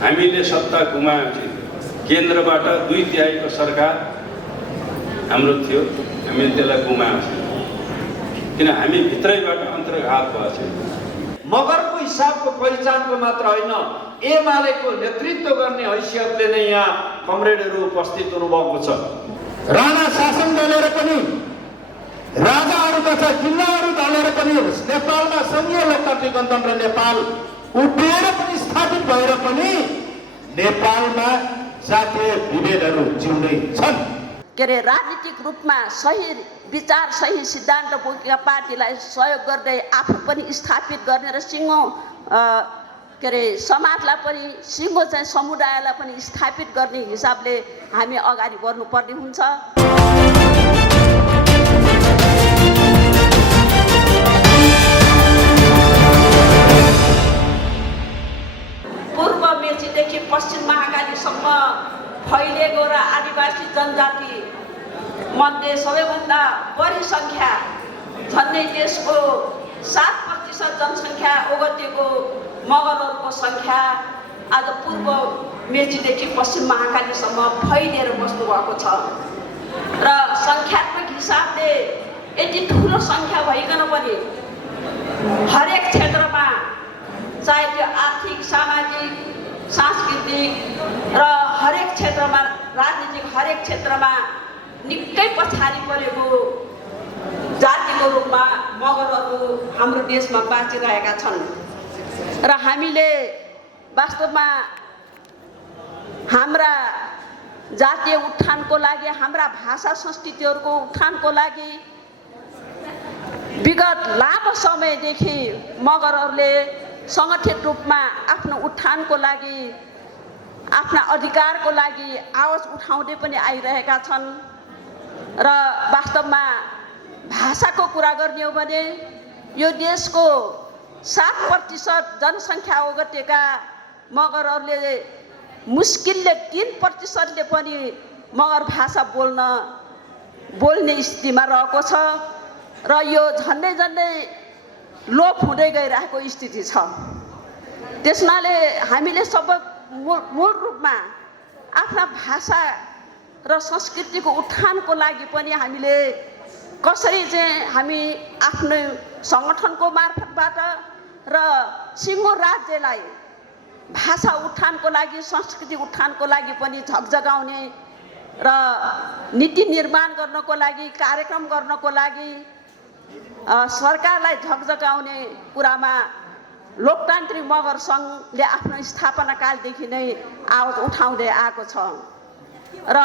हामीले सत्ता गुमाएपछि केन्द्रबाट 2/3 को सरकार हाम्रो थियो, हामीले त्यसलाई गुमाएका छौँ किन हामी भित्रैबाट अन्तर्घात भएको छ। मगरको हिसाबको पहिचानको मात्र होइन, एमालेको नेतृत्व गर्ने हैसियतले नै यहाँ कमरेडहरू उपस्थित हुनुभएको छ। राणा शासन दलेर पनि, राजाहरू तथा जिल्लाहरू दलेर पनि नेपालमा संघीय लोकतान्त्रिक गणतन्त्र नेपाल उभिएर पनि स्थापित भएर पनि नेपालमा जातीय विभेदहरू जिउँदै छन्। के अरे राजनीतिक रूपमा सही विचार, सही सिद्धान्त बोकेका पार्टीलाई सहयोग गर्दै आफू पनि स्थापित गर्ने र सिङ्गो के अरे समाजलाई पनि, सिङ्गो चाहिँ समुदायलाई पनि स्थापित गर्ने हिसाबले हामी अगाडि बढ्नुपर्ने हुन्छ। पूर्व मेचीदेखि पश्चिम महाकालीसम्म फैलिएको र आदिवासी जनजाति मध्ये सबैभन्दा बढी सङ्ख्या, झन्डै देशको 7% जनसङ्ख्या ओगटेको मगरहरूको सङ्ख्या आज पूर्व मेचीदेखि पश्चिम महाकालीसम्म फैलिएर बस्नुभएको छ र सङ्ख्यात्मक हिसाबले यति ठुलो सङ्ख्या भइकन पनि हरेक क्षेत्रमा, चाहे त्यो आर्थिक, सामाजिक, सांस्कृतिक र हरेक क्षेत्रमा, राजनीतिक हरेक क्षेत्रमा निकै पछाडि परेको जातिको रूपमा मगरहरू हाम्रो देशमा बाँचिरहेका छन् र हामीले वास्तवमा हाम्रा जातीय उत्थानको लागि, हाम्रा भाषा संस्कृतिहरूको उत्थानको लागि विगत लामो समयदेखि मगरहरूले सङ्गठित रूपमा आफ्नो उत्थानको लागि, आफ्ना अधिकारको लागि आवाज उठाउँदै पनि आइरहेका छन् र वास्तवमा भाषाको कुरा गर्ने हो भने यो देशको 7% जनसङ्ख्या ओगटेका मगरहरूले मुस्किलले 3%ले पनि मगर भाषा बोल्ने स्थितिमा रहेको छ र यो झन्डै झन्डै लोप हुँदै गइरहेको स्थिति छ। त्यसमाले हामीले मूल रूपमा आफ्ना भाषा र संस्कृतिको उत्थानको लागि पनि हामीले कसरी चाहिँ हामी आफ्नो सङ्गठनको मार्फतबाट र सिङ्गो राज्यलाई भाषा उत्थानको लागि, संस्कृति उत्थानको लागि पनि झकझगाउने र नीति निर्माण गर्नको लागि, कार्यक्रम गर्नको लागि सरकारलाई झकझगाउने कुरामा लोकतान्त्रिक मगर सङ्घले आफ्नो स्थापना कालदेखि नै आवाज उठाउँदै आएको छ र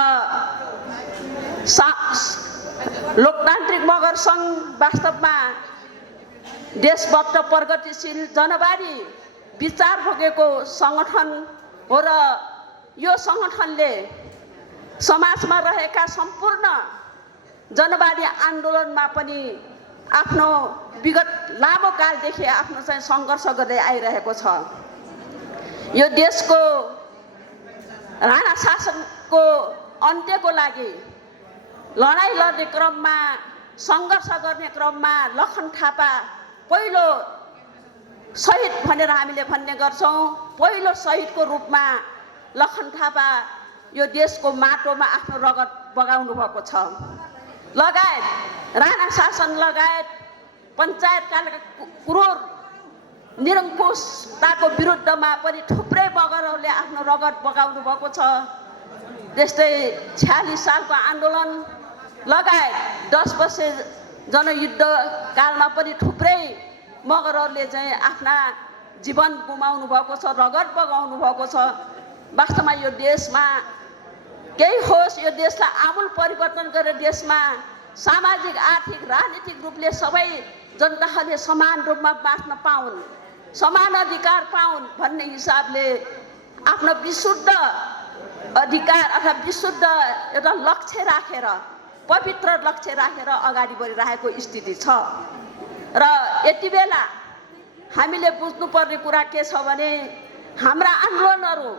लोकतान्त्रिक मगर सङ्घ वास्तवमा देशभक्त, प्रगतिशील, जनवादी विचार बोकेको सङ्गठन हो र यो सङ्गठनले समाजमा रहेका सम्पूर्ण जनवादी आन्दोलनमा पनि आफ्नो विगत लामो कालदेखि आफ्नो चाहिँ सङ्घर्ष गर्दै आइरहेको छ। यो देशको राणा शासनको अन्त्यको लागि लडाइँ लड्ने क्रममा, सङ्घर्ष गर्ने क्रममा लखन थापा पहिलो शहीद भनेर हामीले भन्ने गर्छौँ। पहिलो शहीदको रूपमा लखन थापा यो देशको माटोमा आफ्नो रगत बगाउनु भएको छ। लगायत राणा शासन लगायत पञ्चायतकालका क्रूर निरङ्कुशताको विरुद्धमा पनि थुप्रै मगरहरूले आफ्नो रगत बगाउनु भएको छ। त्यस्तै 46 सालको आन्दोलन लगायत 10 वर्ष जनयुद्ध कालमा पनि थुप्रै मगरहरूले चाहिँ आफ्ना जीवन गुमाउनु भएको छ, रगत बगाउनु भएको छ। वास्तवमा यो देशमा केही होस्, यो देशलाई आमूल परिवर्तन गरेर देशमा सामाजिक, आर्थिक, राजनीतिक रूपले सबै जनताहरूले समान रूपमा बाँच्न पाउन्, समान अधिकार पाउन् भन्ने हिसाबले आफ्नो विशुद्ध अधिकार अथवा विशुद्ध एउटा लक्ष्य राखेर, पवित्र लक्ष्य राखेर अगाडि बढिरहेको स्थिति छ। र यति बेला हामीले बुझ्नुपर्ने कुरा के छ भने हाम्रा आन्दोलनहरू,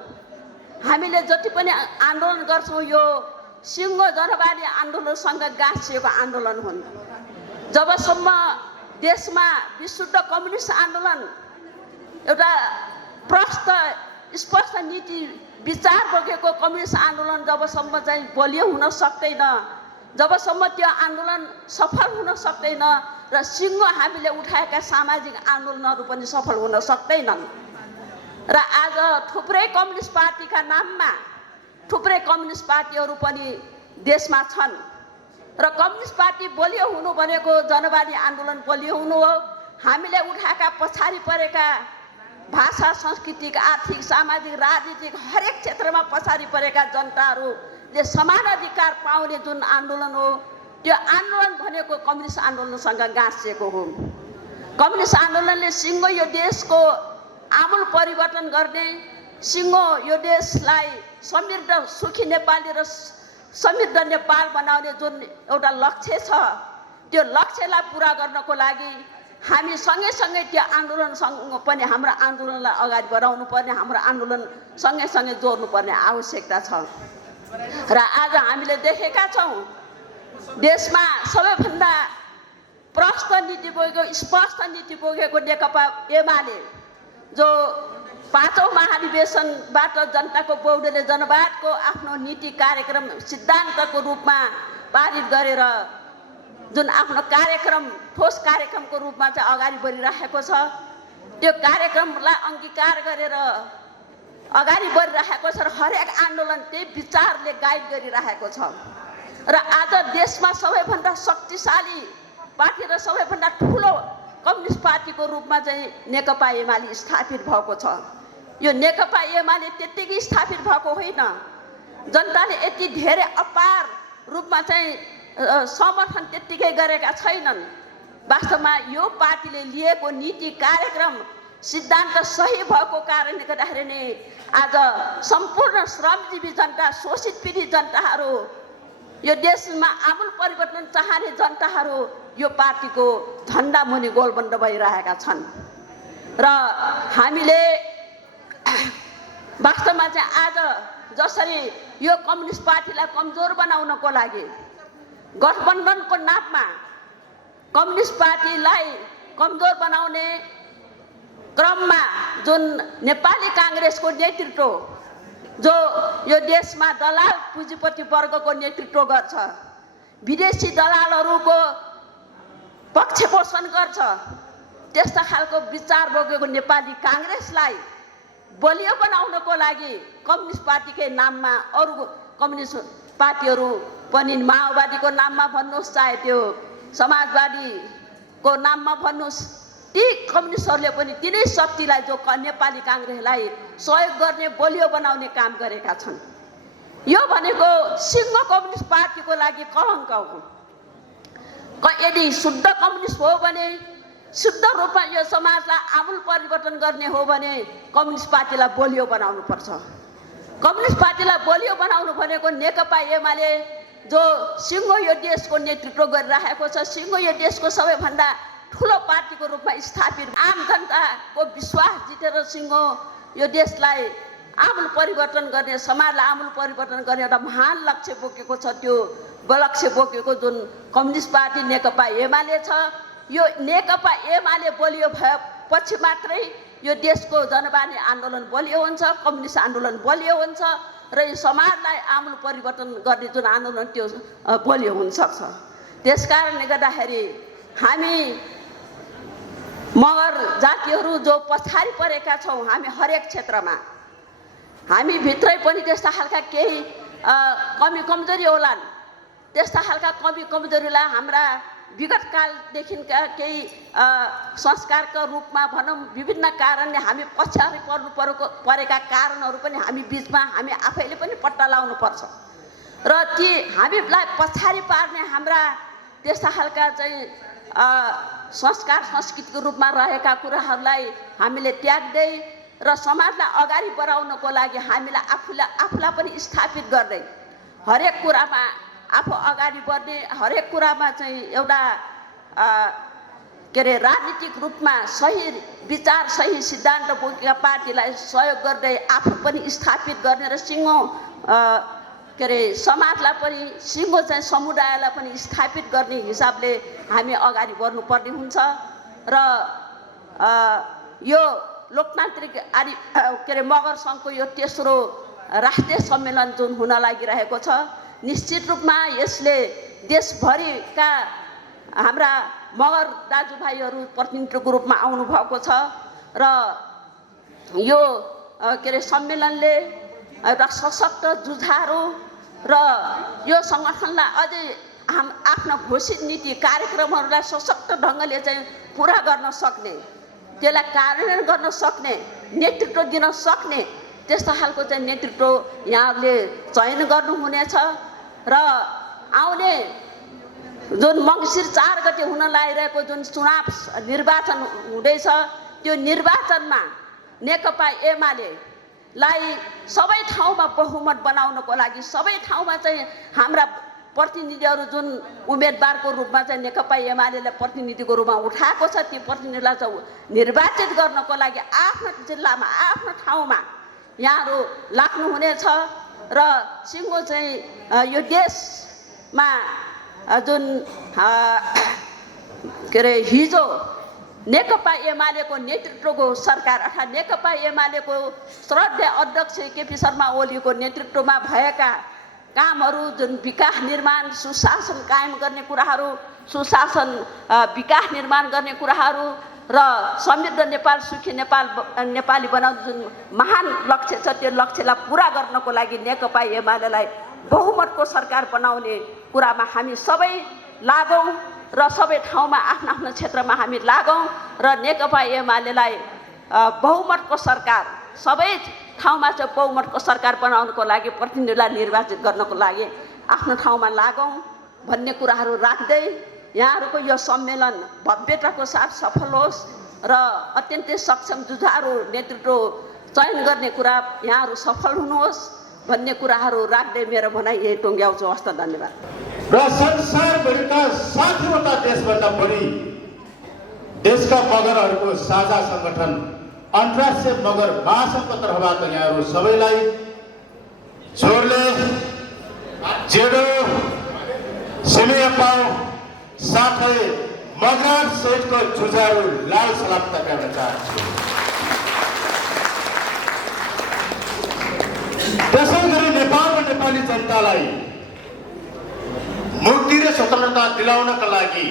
हामीले जति पनि आन्दोलन गर्छौँ यो सिङ्गो जनवादी आन्दोलनसँग गाँसिएको आन्दोलन हुन्। जबसम्म देशमा विशुद्ध कम्युनिस्ट आन्दोलन एउटा प्रस्त स्पष्ट नीति विचार बोकेको कम्युनिस्ट आन्दोलन जबसम्म चाहिँ बलियो हुन सक्दैन, जबसम्म त्यो आन्दोलन सफल हुन सक्दैन र सिङ्गो हामीले उठाएका सामाजिक आन्दोलनहरू पनि सफल हुन सक्दैनन्। र आज थुप्रै कम्युनिस्ट पार्टीका नाममा थुप्रै कम्युनिस्ट पार्टीहरू पनि देशमा छन् र कम्युनिस्ट पार्टी बलियो हुनु भनेको जनवादी आन्दोलन बलियो हुनु हो। हामीले उठाएका पछाडि परेका भाषा, सांस्कृतिक, आर्थिक, सामाजिक, राजनीतिक हरेक क्षेत्रमा पछाडि परेका जनताहरूले समान अधिकार पाउने जुन आन्दोलन हो, त्यो आन्दोलन भनेको कम्युनिस्ट आन्दोलनसँग गाँसिएको हो। कम्युनिस्ट आन्दोलनले सिङ्गो यो देशको आमूल परिवर्तन गर्ने, सिङ्गो यो देशलाई समृद्ध सुखी नेपाली र समृद्ध नेपाल बनाउने जुन एउटा लक्ष्य छ, त्यो लक्ष्यलाई पुरा गर्नको लागि हामी सँगै त्यो आन्दोलनसँग पनि हाम्रो आन्दोलनलाई अगाडि बढाउनु पर्ने, हाम्रो आन्दोलन सँगै जोड्नुपर्ने आवश्यकता छ। र आज हामीले देखेका छौँ देशमा सबैभन्दा प्रष्ट नीति बोकेको, स्पष्ट नीति बोकेको नेकपा एमाले जो पाँचौं महाधिवेशनबाट जनताको बहुदलीय जनवादको आफ्नो नीति कार्यक्रम सिद्धान्तको रूपमा पारित गरेर जुन आफ्नो कार्यक्रम ठोस कार्यक्रमको रूपमा चाहिँ अगाडि बढिरहेको छ, त्यो कार्यक्रमलाई अंगीकार गरेर अगाडि बढिरहेको छ र हरेक आन्दोलन त्यही विचारले गाइड गरिरहेको छ। र आज देशमा सबैभन्दा शक्तिशाली पार्टी र सबैभन्दा ठुलो कम्युनिस्ट पार्टीको रूपमा चाहिँ नेकपा एमाले स्थापित भएको छ। यो नेकपा एमाले त्यत्तिकै स्थापित भएको होइन, जनताले यति धेरै अपार रूपमा चाहिँ समर्थन त्यत्तिकै गरेका छैनन्। वास्तवमा यो पार्टीले लिएको नीति कार्यक्रम सिद्धान्त सही भएको कारणले गर्दाखेरि नै आज सम्पूर्ण श्रमजीवी जनता, शोषित पीडित जनताहरू, यो देशमा आमूल परिवर्तन चाहने जनताहरू यो पार्टीको झन्डा मुनि गोलबन्द भइरहेका छन्। र हामीले वास्तवमा चाहिँ आज जसरी यो कम्युनिस्ट पार्टीलाई कमजोर बनाउनको लागि गठबन्धनको नाममा कम्युनिस्ट पार्टीलाई कमजोर बनाउने क्रममा जुन नेपाली काङ्ग्रेसको नेतृत्व, जो यो देशमा दलाल पुँजीपति वर्गको नेतृत्व गर्छ, विदेशी दलालहरूको पक्ष पोषण गर्छ, त्यस्ता खालको विचार बोकेको नेपाली काङ्ग्रेसलाई बलियो बनाउनको लागि कम्युनिस्ट पार्टीकै नाममा अरू कम्युनिस्ट पार्टीहरू पनि, माओवादीको नाममा भन्नुहोस्, चाहे त्यो समाजवादीको नाममा भन्नुहोस्, ती कम्युनिस्टहरूले पनि तिनै शक्तिलाई जो नेपाली काङ्ग्रेसलाई सहयोग गर्ने, बलियो बनाउने काम गरेका छन्। यो भनेको सिङ्गो कम्युनिस्ट पार्टीको लागि कलङ्क हो। यदि शुद्ध कम्युनिस्ट हो भने, शुद्ध रूपमा यो समाजलाई आमूल परिवर्तन गर्ने हो भने कम्युनिस्ट पार्टीलाई बलियो बनाउनु पर्छ। कम्युनिस्ट पार्टीलाई बलियो बनाउनु भनेको नेकपा एमाले जो सिङ्गो यो देशको नेतृत्व गरिरहेको छ, सिङ्गो यो देशको सबैभन्दा ठुलो पार्टीको रूपमा स्थापित, आम जनताको विश्वास जितेर सिङ्गो यो देशलाई आमूल परिवर्तन गर्ने, समाजलाई आमूल परिवर्तन गर्ने एउटा महान लक्ष्य बोकेको छ। त्यो लक्ष्य बोकेको जुन कम्युनिस्ट पार्टी नेकपा एमाले छ, यो नेकपा एमाले बलियो भएपछि मात्रै यो देशको जनवादी आन्दोलन बलियो हुन्छ, कम्युनिस्ट आन्दोलन बलियो हुन्छ र यो समाजलाई आमूल परिवर्तन गर्ने जुन आन्दोलन त्यो बलियो हुन सक्छ। त्यसकारणले गर्दाखेरि हामी मगर जातिहरू जो पछाडि परेका छौँ, हामी हरेक क्षेत्रमा, हामी भित्रै पनि त्यस्ता खालका केही कमी कमजोरी होलान्। त्यस्ता खालका कमी कमजोरीलाई हाम्रा विगत कालदेखिका केही संस्कारका रूपमा भनौँ, विभिन्न कारणले हामी पछाडि परेका कारणहरू पनि हामी बिचमा हामी आफैले पनि पत्ता लगाउनु पर्छ र ती हामीलाई पछाडि पार्ने हाम्रा त्यस्ता खालका चाहिँ संस्कार संस्कृतिको रूपमा रहेका कुराहरूलाई हामीले त्याग्दै र समाजलाई अगाडि बढाउनको लागि हामीलाई आफूलाई पनि स्थापित गर्दै हरेक कुरामा आफू अगाडि बढ्ने, हरेक कुरामा चाहिँ एउटा राजनीतिक रूपमा सही विचार, सही सिद्धान्त बोकेका पार्टीलाई सहयोग गर्दै आफू पनि स्थापित गर्ने र सिङ्गो समाजलाई पनि, सिङ्गो चाहिँ समुदायलाई पनि स्थापित गर्ने हिसाबले हामी अगाडि बढ्नुपर्ने हुन्छ। र यो लोकतान्त्रिक के अरे मगर सङ्घको यो तेस्रो राष्ट्रिय सम्मेलन जुन हुन लागिरहेको छ, निश्चित रूपमा यसले देशभरिका हाम्रा मगर दाजुभाइहरू प्रतिनिधित्वको रूपमा आउनुभएको छ र यो के अरे सम्मेलनले एउटा सशक्त जुझारो र यो सङ्गठनलाई अझै आफ्ना घोषित नीति कार्यक्रमहरूलाई सशक्त ढङ्गले चाहिँ पुरा गर्न सक्ने, त्यसलाई कार्यान्वयन गर्न सक्ने, नेतृत्व दिन सक्ने त्यस्तो खालको चाहिँ नेतृत्व यहाँहरूले चयन गर्नुहुनेछ र आउने जुन मङ्सिर 4 गते हुन लागिरहेको जुन चुनाव निर्वाचन हुँदैछ, त्यो निर्वाचनमा नेकपा एमालेलाई सबै ठाउँमा बहुमत बनाउनको लागि सबै ठाउँमा चाहिँ हाम्रा प्रतिनिधिहरू जुन उम्मेदवारको रूपमा चाहिँ नेकपा एमालेले प्रतिनिधिको रूपमा उठाएको छ, ती प्रतिनिधिलाई चाहिँ निर्वाचित गर्नको लागि आफ्नो जिल्लामा आफ्नो ठाउँमा यहाँहरू लाग्नुहुनेछ र सिङ्गो चाहिँ यो देशमा जुन के अरे हिजो नेकपा एमालेको नेतृत्वको सरकार अर्थात् नेकपा एमालेको श्रद्धेय अध्यक्ष केपी शर्मा ओलीको नेतृत्वमा भएका कामहरू जुन विकास निर्माण, सुशासन कायम गर्ने कुराहरू, सुशासन विकास निर्माण गर्ने कुराहरू र समृद्ध नेपाल सुखी नेपाली बनाउने जुन महान लक्ष्य छ, त्यो लक्ष्यलाई पुरा गर्नको लागि नेकपा एमालेलाई बहुमतको सरकार बनाउने कुरामा हामी सबै लागौँ र सबै ठाउँमा आफ्नो आफ्नो क्षेत्रमा हामी लागौँ र नेकपा एमालेलाई बहुमतको सरकार सबै ठाउँमा चाहिँ बहुमतको सरकार बनाउनको लागि प्रतिनिधिलाई निर्वाचित गर्नको लागि आफ्नो ठाउँमा लागौँ भन्ने कुराहरू राख्दै यहाँहरूको यो सम्मेलन भव्यताको साथ सफल होस् र अत्यन्तै सक्षम जुझारू नेतृत्व चयन गर्ने कुरा यहाँहरू सफल हुनुहोस् भन्ने कुराहरू राख्दै मेरो भनाइ यही टुङ्ग्याउँछु। हस्त, धन्यवाद। र संसारभरिका 60वटा देशभन्दा बढी देशका मगरहरूको साझा सङ्गठन अन्तर्राष्ट्रिय मगर महासङ्घको तर्फबाट यहाँहरू सबैलाई जोडले जेडो सिमियापाउ साथै मगराट सहितको जुझारू लाल सलाम टक्राउन चाहन्छु। त्यसै गरी नेपाल र नेपाली जनतालाई मुक्ति र स्वतन्त्रता दिलाउनका लागि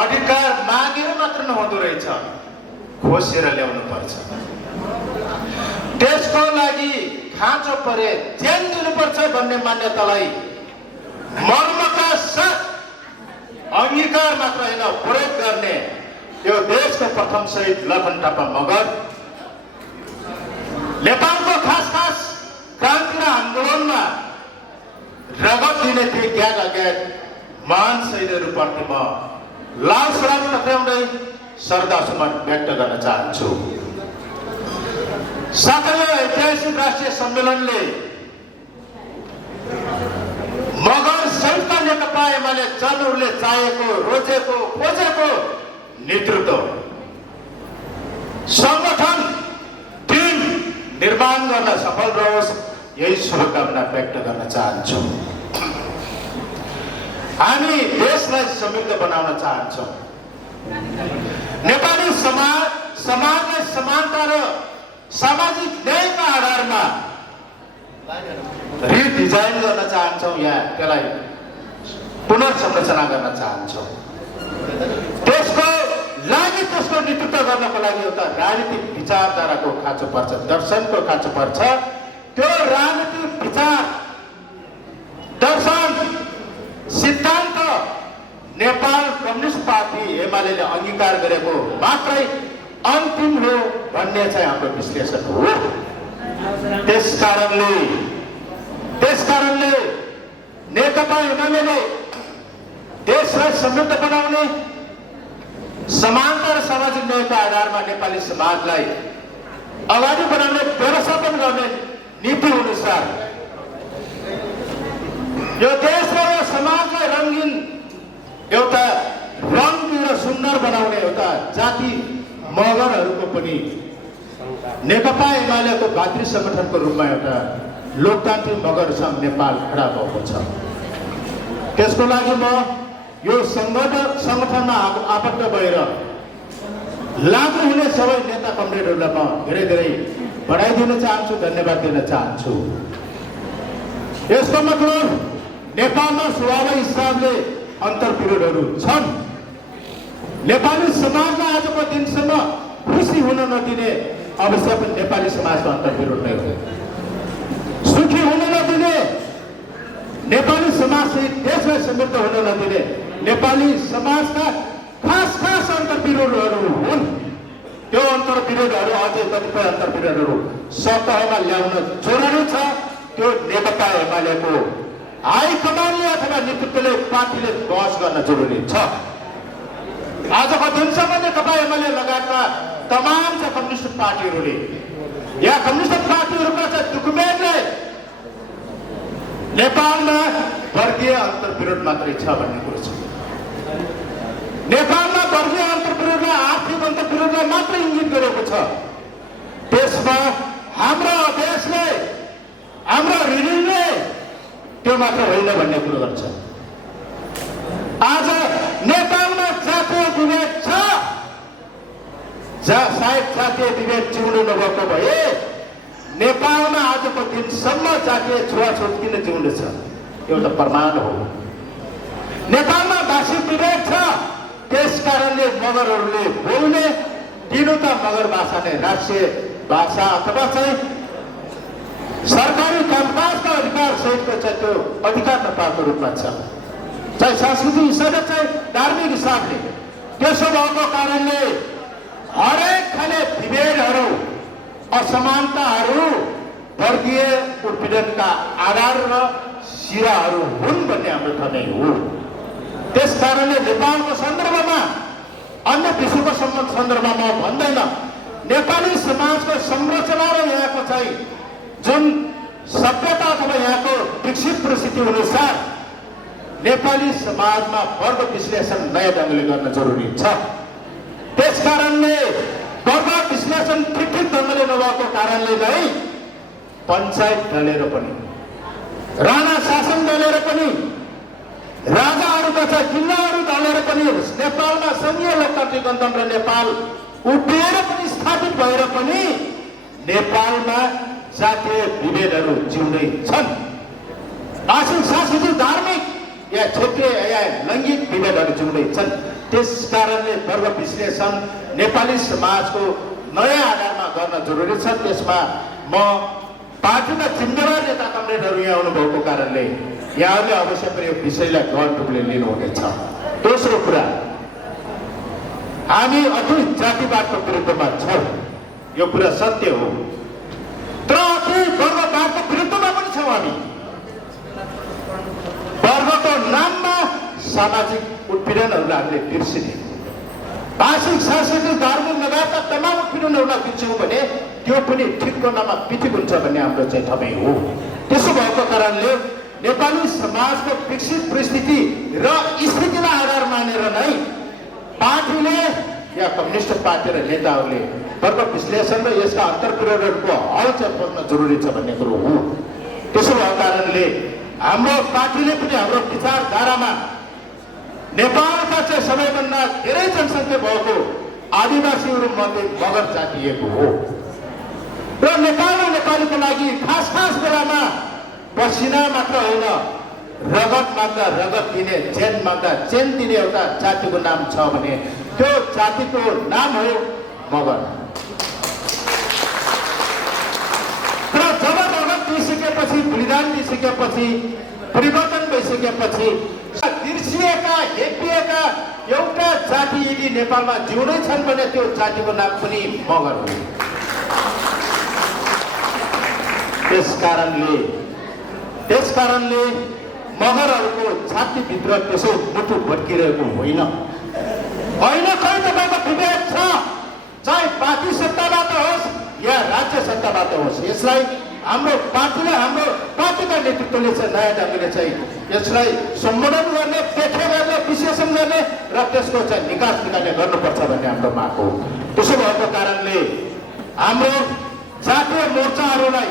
अधिकार मागेर मात्र नहुँदो रहेछ, खोसेर ल्याउनु पर्छ। त्यसको लागि खाँचो परे ज्यान दिनुपर्छ भन्ने मान्यतालाई मर्मका साथ अंगीकार मात्र होइन प्रयोग गर्ने यो देशको प्रथम शहीद लखन टापा मगर, नेपालको खास क्रान्ति र आन्दोलनमा रगत दिने थिए ज्ञात अज्ञात महान शहीदहरूप्रति म लाल सलाम टक्राउँदै श्रद्धासुमन व्यक्त गर्न चाहन्छु। साथै यो ऐतिहासिक राष्ट्रिय सम्मेलनले मगर सहितका नेकपा एमाले जनहरूले चाहेको, रोजेको, खोजेको नेतृत्व संगठन टिम निर्माण गर्न सफल रहोस्, यही शुभकामना व्यक्त गर्न चाहन्छु। हामी देशलाई समृद्ध बनाउन चाहन्छौँ। नेपाली समाजलाई समानता र सामाजिक न्यायका आधारमा रिडिजाइन गर्न चाहन्छौँ, यहाँ त्यसलाई पुनर्संरचना गर्न चाहन्छौँ। त्यसको लागि त्यसको नेतृत्व गर्नको लागि एउटा राजनीतिक विचारधाराको खाँचो पर्छ, दर्शनको खाँचो पर्छ। त्यो राजनीतिक विचार, दर्शन, सिद्धान्त नेपाल कम्युनिस्ट पार्टी एमालेले अंगीकार गरेको मात्रै अन्तिम हो भन्ने चाहिँ हाम्रो विश्लेषण हो। त्यसकारणले नेकपा एमालेले देशलाई समृद्ध बनाउने, समानता र सामाजिक न्यायको आधारमा नेपाली समाजलाई अगाडि बढाउने, व्यवस्थापन गर्ने नीति अनुसार यो देश र यो समाजलाई रङ्गीन एउटा रङ्गी र सुन्दर बनाउने एउटा जाति मगरहरूको पनि नेकपा एमालेको भातृ सङ्गठनको रूपमा एउटा लोकतान्त्रिक मगर सङ्घ नेपाल खडा भएको छ। त्यसको लागि म यो सङ्गठनमा आबद्ध भएर लाग्नु हुने सबै नेता कमरेडहरूलाई म धेरै धेरै बधाई दिन चाहन्छु, धन्यवाद दिन चाहन्छु। यसको मतलब नेपालमा स्वाभाविक हिसाबले अन्तर्विरोधहरू छन्। नेपाली समाजमा आजको दिनसम्म खुसी हुन नदिने अवश्य पनि नेपाली समाजको अन्तर्विरोध नै हो। सुखी हुन नदिने, नेपाली समाज देशलाई समृद्ध हुन नदिने नेपाली समाजका खास खास अन्तर्विरोधहरू हुन्। त्यो अन्तर्विरोधहरू अझै कतिपय अन्तर्विरोधहरू सतहमा ल्याउन जरुरी छ। त्यो नेकपा एमालेको हाइकमान्डले अथवा नेतृत्वले पार्टीले बहस गर्न जरुरी छ। आजको दिनसम्म नेकपा एमाले लगायतका तमाम चाहिँ कम्युनिस्ट पार्टीहरूले या कम्युनिस्ट पार्टीहरूका चाहिँ डकुमेन्टले नेपालमा वर्गीय अन्तर्विरोध मात्रै छ भन्ने कुरो छ। नेपालमा वर्गीय अन्तर्विरोधलाई आर्थिक अन्तर्विरोधलाई मात्र इङ्गित गरेको छ। त्यसमा हाम्रो देशले, हाम्रो ऋणले त्यो मात्र होइन भन्ने कुरो गर्छ। आज नेपालमा जातीय विभेद छ। सायद जातीय विभेद जिउनु नभएको भए नेपालमा आजको दिनसम्म जातीय छुवाछुत किन जिउँदैछ? एउटा प्रमाण हो। नेपालमा भाषिक विभेद छ। त्यस कारणले मगरहरूले बोल्ने दिनु त मगर भाषा नै राष्ट्रिय भाषा अथवा चाहिँ सरकारी कामकाजका अधिकार सहितको चाहिँ त्यो अधिकार नपाएको रूपमा छ, चाहे सांस्कृतिक हिसाबले चाहे धार्मिक हिसाबले। त्यसो भएको कारणले हरेक खाले विभेदहरू, असमानताहरू वर्गीय उत्पीडनका आधार र सिराहरू हुन् भन्ने हाम्रो ठनै हो। त्यस कारणले नेपालको सन्दर्भमा, अन्य विश्वको सन्दर्भमा भन्दैन, नेपाली समाजको संरचना र यहाँको चाहिँ जुन सभ्यता अथवा यहाँको विकसित परिस्थिति अनुसार नेपाली समाजमा वर्ग विश्लेषण नयाँ ढङ्गले गर्न जरुरी छ। त्यस कारणले वर्ग विश्लेषण ठिक ढङ्गले नभएको कारणले नै पञ्चायत ढलेर पनि, राणा शासन ढलेर पनि, राजाहरूका चाहिँ जिल्लाहरू ढलेर पनि नेपालमा सङ्घीय लोकतान्त्रिक गणतन्त्र नेपाल उभिएर पनि स्थापित भएर पनि नेपालमा जातीय विभेदहरू जिउँदै छन्। भाषिक, सांस्कृतिक, धार्मिक या क्षेत्रीय या लैङ्गिक विभेदहरू जिउँदै छन्। त्यस कारणले वर्ग विश्लेषण नेपाली समाजको नयाँ आधारमा गर्न जरुरी छ। त्यसमा म पार्टीका जिम्मेवार नेता कमरेडहरू यहाँ आउनुभएको कारणले यहाँहरूले अवश्य पनि यो विषयलाई गहन रूपले लिनुहुनेछ। दोस्रो कुरा, हामी अझै जातिवादको विरुद्धमा छौँ, यो कुरा सत्य हो। तर अझै वर्गवादको विरुद्धमा पनि छौँ हामी। वर्गको नाममा सामाजिक उत्पीडनहरूलाई हामीले बिर्सिने, भाषिक, सांस्कृतिक, धार्मिक लगायतका तमाम उत्पीडनहरूलाई बिर्स्यौँ भने त्यो पनि ठिकको नाममा पिठिक हुन्छ भन्ने हाम्रो चाहिँ ठमै हो। त्यसो भएको कारणले नेपाली समाजको विकसित परिस्थिति र स्थितिलाई आधार मानेर नै पार्टीले या कम्युनिस्ट पार्टी र नेताहरूले वर्ग विश्लेषण र यसका अन्तर्विरोधहरूको हल चाहिँ खोज्न जरुरी छ भन्ने कुरो हो। त्यसो भएको कारणले हाम्रो पार्टीले पनि हाम्रो विचारधारामा नेपालका चाहिँ सबैभन्दा धेरै जनसङ्ख्या भएको आदिवासीहरू मध्ये मगर जातिएको हो र नेपालीको लागि खास बेलामा पसिना मात्र होइन, रगत माग्दा रगत दिने, चेन माग्दा चेन दिने एउटा जातिको नाम छ भने त्यो जातिको नाम हो मगर। र जब रगत दिइसकेपछि, बलिदान दिइसकेपछि, परिवर्तन भइसकेपछि बिर्सिएका, हेपिएका एउटा जाति यदि नेपालमा जिउँदै छन् भने त्यो जातिको नाम पनि मगर हो। त्यस कारणले मगरहरूको छातीभित्र त्यसो मुटु भड्किरहेको होइन। कहीँ तपाईँको विभेद छ, चाहे पार्टी सत्ताबाट होस् या राज्य सत्ताबाट होस्। यसलाई हाम्रो पार्टीले, हाम्रो पार्टीका नेतृत्वले चाहिँ नयाँ ढङ्गले चाहिँ यसलाई सम्बोधन गर्ने, व्याख्या गर्ने, विश्लेषण गर्ने र त्यसको चाहिँ निकास निकाल्ने गर्नुपर्छ भन्ने हाम्रो माग हो। त्यसो भएको कारणले हाम्रो जातीय मोर्चाहरूलाई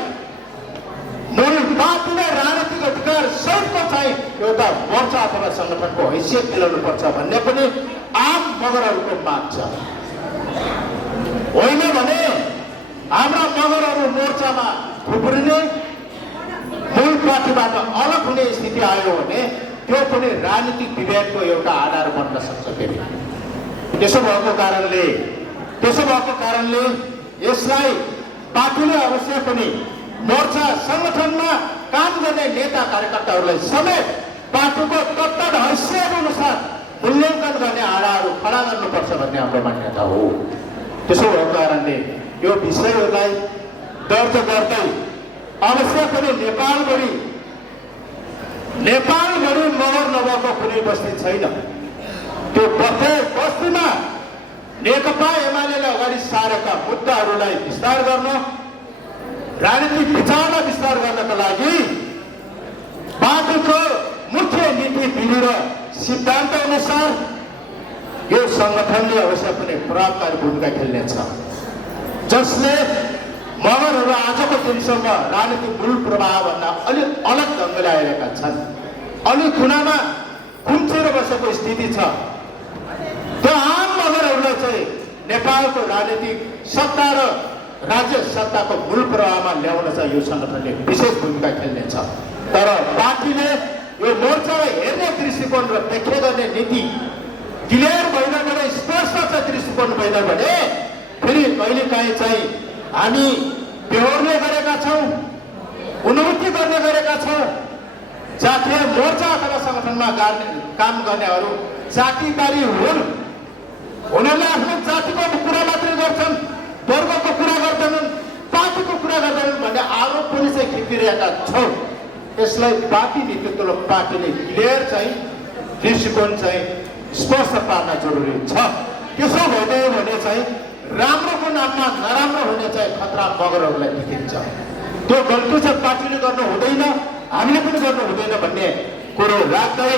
मूल पार्टीले राजनीतिक अधिकार सहितको चाहिँ एउटा मोर्चा अथवा सङ्गठनको हैसियत दिलाउनुपर्छ भन्ने पनि आम मगरहरूको माग छ। होइन भने हाम्रा मगरहरू मोर्चामा थुप्रिने मूल पार्टीबाट अलग हुने स्थिति आयो भने त्यो पनि राजनीतिक विभेदको एउटा आधार बन्न सक्छ। फेरि त्यसो भएको कारणले यसलाई पार्टीले अवश्य पनि मोर्चा संगठनमा काम गर्ने नेता कार्यकर्ताहरूलाई समेत पार्टीको तत्काल हैसियत अनुसार मूल्याङ्कन गर्ने आधारहरू खडा गर्नुपर्छ भन्ने हाम्रो मान्यता हो। त्यसो भएको कारणले यो विषयहरूलाई दर्ज गर्दै अवश्य पनि नेपालभरि मगर नभएको कुनै बस्ती छैन। त्यो प्रत्येक बस्तीमा नेकपा एमालेले अगाडि सारेका मुद्दाहरूलाई विस्तार गर्न, राजनीतिक विचारलाई विस्तार गर्नका लागि पार्टीको मुख्य नीति विधि र सिद्धान्त अनुसार यो संगठनले अवश्य पनि प्रभावकारी भूमिका खेल्नेछ, जसले मगरहरू आजको दिनसम्म राजनीतिक मूल प्रभावभन्दा अलिक अलग ढङ्गले आइरहेका छन्। अलिक कुनामा खुम्चेर बसेको स्थिति छ। त्यो आम मगरहरूलाई चाहिँ नेपालको राजनीतिक सत्ता र राज्य सत्ताको मूल प्रभावमा ल्याउन चाहिँ यो संगठनले विशेष भूमिका खेल्नेछ। तर पार्टीले यो मोर्चालाई हेर्ने दृष्टिकोण र व्याख्या गर्ने नीति क्लियर भएन भने, स्पष्ट चाहिँ दृष्टिकोण भएन भने फेरि कहिलेकाहीँ चाहिँ हामी बेहोर्ने गरेका छौँ, उन्नति गर्ने गरेका छौँ। जातीय मोर्चा अथवा सङ्गठनमा काम गर्नेहरू जातिकारी हुन्, उनीहरूले आफ्नो जातिको कुरा मात्रै गर्छन्, वर्गको कुरा गर्दैनन्, पार्टीको कुरा गर्दैनन् भन्ने आरोप पनि चाहिँ खिचिरहेका छौँ। यसलाई पार्टी नेतृत्व पार्टीले क्लियर चाहिँ दृष्टिकोण चाहिँ स्पष्ट पार्न जरुरी छ। त्यसो भइदियो भने चाहिँ राम्रोको नाममा नराम्रो हुने चाहिँ खतरा मगरहरूलाई देखिन्छ। त्यो गल्ती चाहिँ पार्टीले गर्नु हुँदैन, हामीले पनि गर्नु हुँदैन भन्ने कुरो राख्दै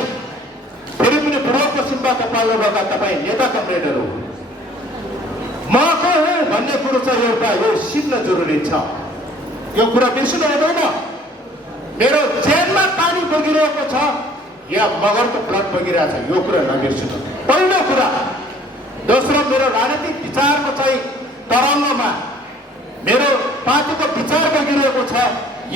फेरि पनि पूर्व पश्चिमबाट पाल्नु भएका तपाईँ नेता कमरेडहरू म को हुँ भन्ने कुरो चाहिँ एउटा यो सिक्न जरुरी छ। यो कुरा बिर्सिनु हुँदैन। मेरो जेलमा पानी बगिरहेको छ या मगरको ब्लड बगिरहेको छ, यो कुरा नबिर्सिनु पहिलो कुरा। दोस्रो, मेरो राजनीतिक विचारको चाहिँ तरङ्गमा मेरो पार्टीको विचार बगिरहेको छ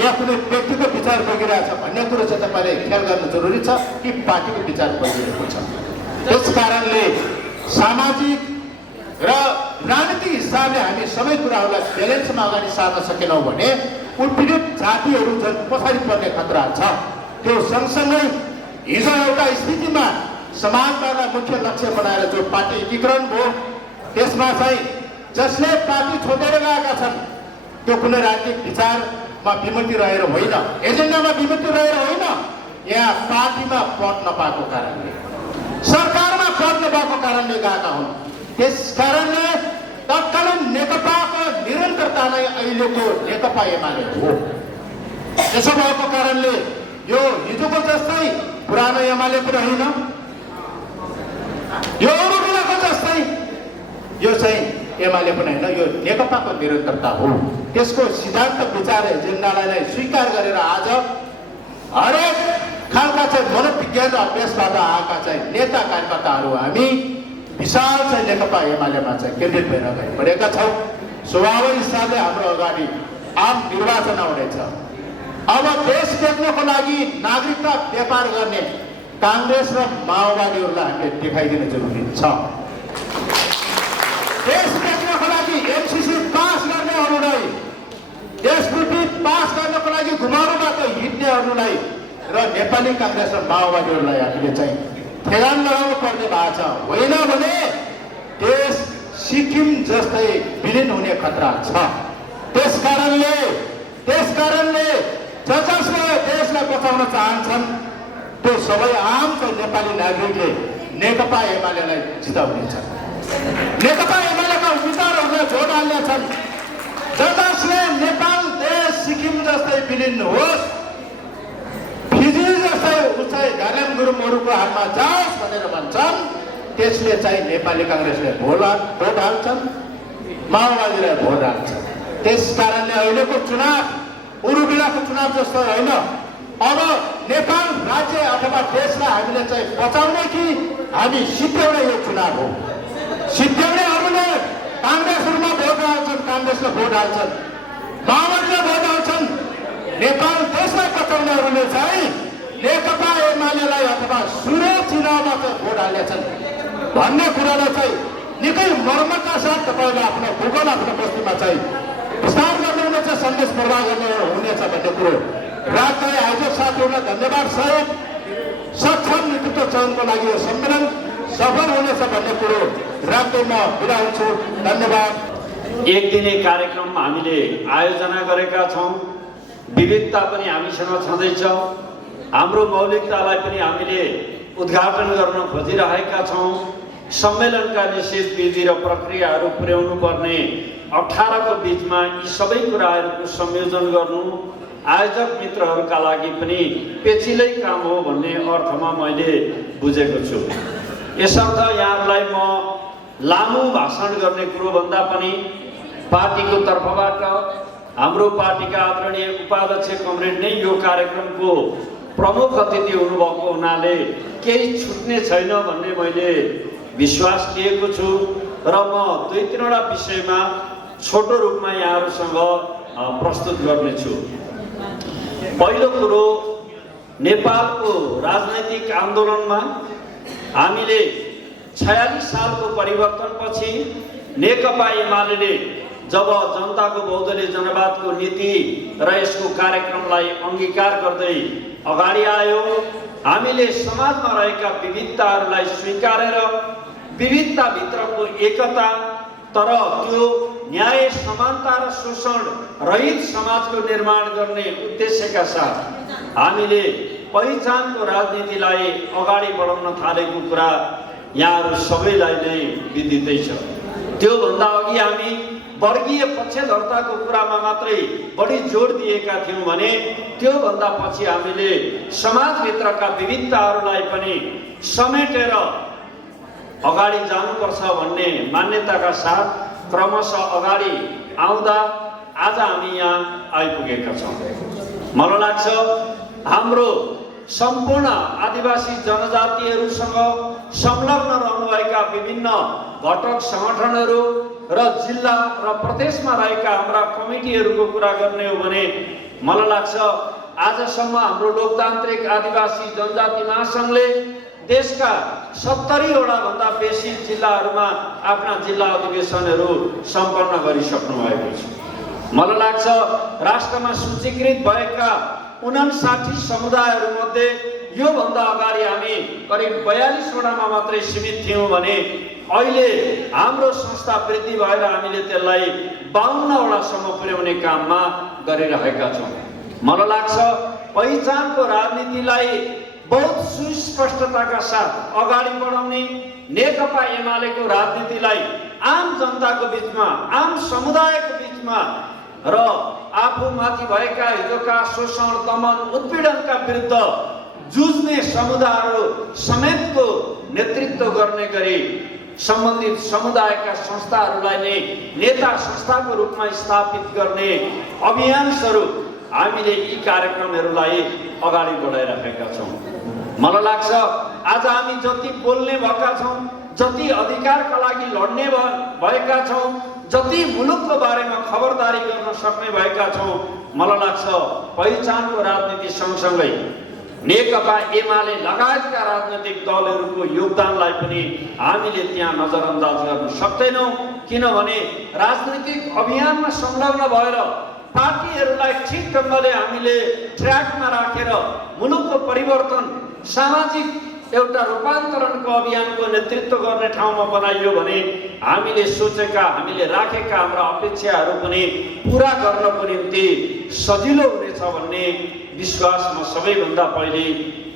या कुनै व्यक्तिको विचार बगिरहेको छ भन्ने कुरो चाहिँ तपाईँले ख्याल गर्नु जरुरी छ कि पार्टीको विचार बगिरहेको छ। त्यस कारणले सामाजिक र राजनीतिक हिसाबले हामी सबै कुराहरूलाई ब्यालेन्समा अगाडि सार्न सकेनौँ भने उत्पीडित जातिहरू जुन पछाडि पर्ने खतरा छ। त्यो सँगसँगै हिजो एउटा स्थितिमा समाजवादलाई मुख्य लक्ष्य बनाएर जो पार्टी एकीकरण भयो, त्यसमा चाहिँ जसले पार्टी छोडेर गएका छन् त्यो कुनै राजनीतिक विचारमा विमति रहेर होइन, एजेन्डामा विमति रहेर होइन, यहाँ पार्टीमा पद नपाएको कारणले, सरकारमा पद नपाएको कारणले गएका हुन्। त्यस कारणले तत्कालीन नेकपाको निरन्तरता नै अहिलेको नेकपा एमाले हो। त्यसो भएको कारणले यो हिजोको जस्तै पुरानो एमाले पनि होइन, यो अरू बेलाको जस्तै यो चाहिँ एमाले पनि होइन, यो नेकपाको निरन्तरता हो। त्यसको सिद्धान्त विचार एजेन्डालाई नै स्वीकार गरेर आज हरेक खालका चाहिँ मनोविज्ञान र अभ्यासबाट आएका चाहिँ नेता कार्यकर्ताहरू हामी विशाल चाहिँ नेकपा एमालेमा चाहिँ केन्द्रित भएर गइपरेका छौँ। स्वाभाविक हिसाबले हाम्रो अगाडि आम निर्वाचन आउनेछ। अब देश बेच्नको लागि नागरिकता व्यापार गर्ने काङ्ग्रेस र माओवादीहरूलाई हामीले देखाइदिनु जरुरी छ। देश बेच्नको लागि एमसीसी पास गर्नेहरूलाई, देशविरुद्ध पास गर्नको लागि घुमाउनुबाट हिँड्नेहरूलाई र नेपाली काङ्ग्रेस र माओवादीहरूलाई हामीले चाहिँ ठेगान लगाउनु पर्ने भएको छ। होइन भने देश सिक्किम जस्तै विलिन हुने खतरा छ। त्यस कारणले जसले देशलाई बचाउन चाहन्छन् त्यो सबै आम चाहिँ नेपाली नागरिकले नेकपा एमालेलाई जिताउनेछ। नेकपा एमालेका उम्मेदवारहरूलाई भोट हाल्नेछन्। जसले नेपाल देश सिक्किम जस्तै विलिन होस्, फिजी जस्तै उचाइ घालेम गुरुङहरूको हातमा जाओस् भनेर भन्छन्, त्यसले चाहिँ नेपाली काङ्ग्रेसले भोट हाल्छन्, माओवादीलाई भोट हाल्छन्। त्यस कारणले अहिलेको चुनाव अरू बेलाको चुनाव जस्तो होइन। अब नेपाल राज्य अथवा देशलाई हामीले चाहिँ बचाउने कि हामी सिद्ध्याउने यो चुनाव हो। सिद्ध्याउनेहरूले काङ्ग्रेसहरूमा भोट माओवादीले हाल्छन्, काङ्ग्रेसले भोट हाल्छन्, माओवादीले भोट हाल्छन्। नेपाल देशलाई बचाउनेहरूले चाहिँ नेकपा एमालेलाई अथवा सुरे चुनावमा चाहिँ भोट हालेछन् भन्ने कुरालाई चाहिँ निकै मर्मका साथ तपाईँले आफ्नो भूगोल आफ्नो बस्तीमा चाहिँ विस्तार गर्नुहुनेछ, सन्देश प्रवाह गर्नुहुनेछ भन्ने कुरो राजलाई आयोजक साथीहरूलाई धन्यवाद सहित सक्षम नेतृत्व चयनको लागि यो सम्मेलन सफल हुनेछ भन्ने कुरो राख्दै म बिदा हुन्छु। धन्यवाद। एक दिने कार्यक्रम हामीले आयोजना गरेका छौँ। विविधता पनि हामीसँग छँदैछ। हाम्रो मौलिकतालाई पनि हामीले उद्घाटन गर्न खोजिरहेका छौँ। सम्मेलनका निश्चित विधि र प्रक्रियाहरू पुर्याउनु पर्ने 18 को बिचमा यी सबै कुराहरूको संयोजन गर्नु आयोजक मित्रहरूका लागि पनि पेचिलै काम हो भन्ने अर्थमा मैले बुझेको छु। यसर्थ यहाँहरूलाई म लामो भाषण गर्ने कुरो भन्दा पनि पार्टीको तर्फबाट हाम्रो पार्टीका आदरणीय उपाध्यक्ष कमरेड नै यो कार्यक्रमको प्रमुख अतिथि हुनुभएको हुनाले केही छुट्ने छैन भन्ने मैले विश्वास लिएको छु र म 2-3वटा विषयमा छोटो रूपमा यहाँहरूसँग प्रस्तुत गर्नेछु। पहिलो कुरो, नेपालको राजनैतिक आन्दोलनमा हामीले 46 सालको परिवर्तनपछि नेकपा एमाले जब जनताको बहुदलीय जनवादको नीति र यसको कार्यक्रमलाई अंगीकार गर्दै अगाडि आयो, हामीले समाजमा रहेका विविधताहरूलाई स्वीकारेर विविधताभित्रको एकता तर त्यो न्याय, समानता र शोषण रहित समाजको निर्माण गर्ने उद्देश्यका साथ हामीले पहिचानको राजनीतिलाई अगाडि बढाउन थालेको कुरा यहाँहरू सबैलाई नै विदितै छ। त्योभन्दा अघि हामी वर्गीय पक्षधरताको कुरामा मात्रै बढी जोड दिएका थियौँ भने त्योभन्दा पछि हामीले समाजभित्रका विविधताहरूलाई पनि समेटेर अगाडि जानुपर्छ भन्ने मान्यताका साथ क्रमशः अगाडि आउँदा आज हामी यहाँ आइपुगेका छौँ। मलाई लाग्छ हाम्रो सम्पूर्ण आदिवासी जनजातिहरूसँग संलग्न रहनुभएका विभिन्न घटक सङ्गठनहरू र जिल्ला र प्रदेशमा रहेका हाम्रा कमिटीहरूको कुरा गर्ने हो भने मलाई लाग्छ आजसम्म हाम्रो लोकतान्त्रिक आदिवासी जनजाति महासङ्घले देशका 70वटा भन्दा बेसी जिल्लाहरूमा आफ्ना जिल्ला अधिवेशनहरू सम्पन्न गरिसक्नु भएको छ। मलाई लाग्छ राष्ट्रमा सूचीकृत भएका 59 समुदायहरूमध्ये योभन्दा अगाडि हामी करिब 42वटामा मात्रै सीमित थियौँ भने अहिले हाम्रो संस्था वृद्धि भएर हामीले त्यसलाई 52वटासम्म पुर्याउने काममा गरिरहेका छौँ। मलाई लाग्छ पहिचानको राजनीतिलाई बहुत सुस्पष्टताका साथ अगाडि बढाउने, नेकपा एमालेको राजनीतिलाई आम जनताको बिचमा, आम समुदायको बिचमा र आफूमाथि भएका हिजोका शोषण, दमन, उत्पीडनका विरुद्ध जुझ्ने समुदायहरू समेतको नेतृत्व गर्ने गरी सम्बन्धित समुदायका संस्थाहरूलाई नै नेता संस्थाको रूपमा स्थापित गर्ने अभियान स्वरूप हामीले यी कार्यक्रमहरूलाई अगाडि बढाइरहेका छौँ। मलाई लाग्छ आज हामी जति बोल्ने भएका छौँ, जति अधिकारका लागि लड्ने भएका छौँ, जति मुलुकको बारेमा खबरदारी गर्न सक्ने भएका छौँ, मलाई लाग्छ पहिचानको राजनीति सँगसँगै नेकपा एमाले लगायतका राजनैतिक दलहरूको योगदानलाई पनि हामीले त्यहाँ नजरअन्दाज गर्न सक्दैनौँ। किनभने राजनीतिक अभियानमा संलग्न भएर पार्टीहरूलाई ठिक ढङ्गले हामीले ट्र्याकमा राखेर मुलुकको परिवर्तन, सामाजिक एउटा रूपान्तरणको अभियानको नेतृत्व गर्ने ठाउँमा बनाइयो भने हामीले सोचेका, हामीले राखेका हाम्रा अपेक्षाहरू पनि पुरा गर्नको निम्ति सजिलो हुनेछ भन्ने विश्वासमा सबैभन्दा पहिले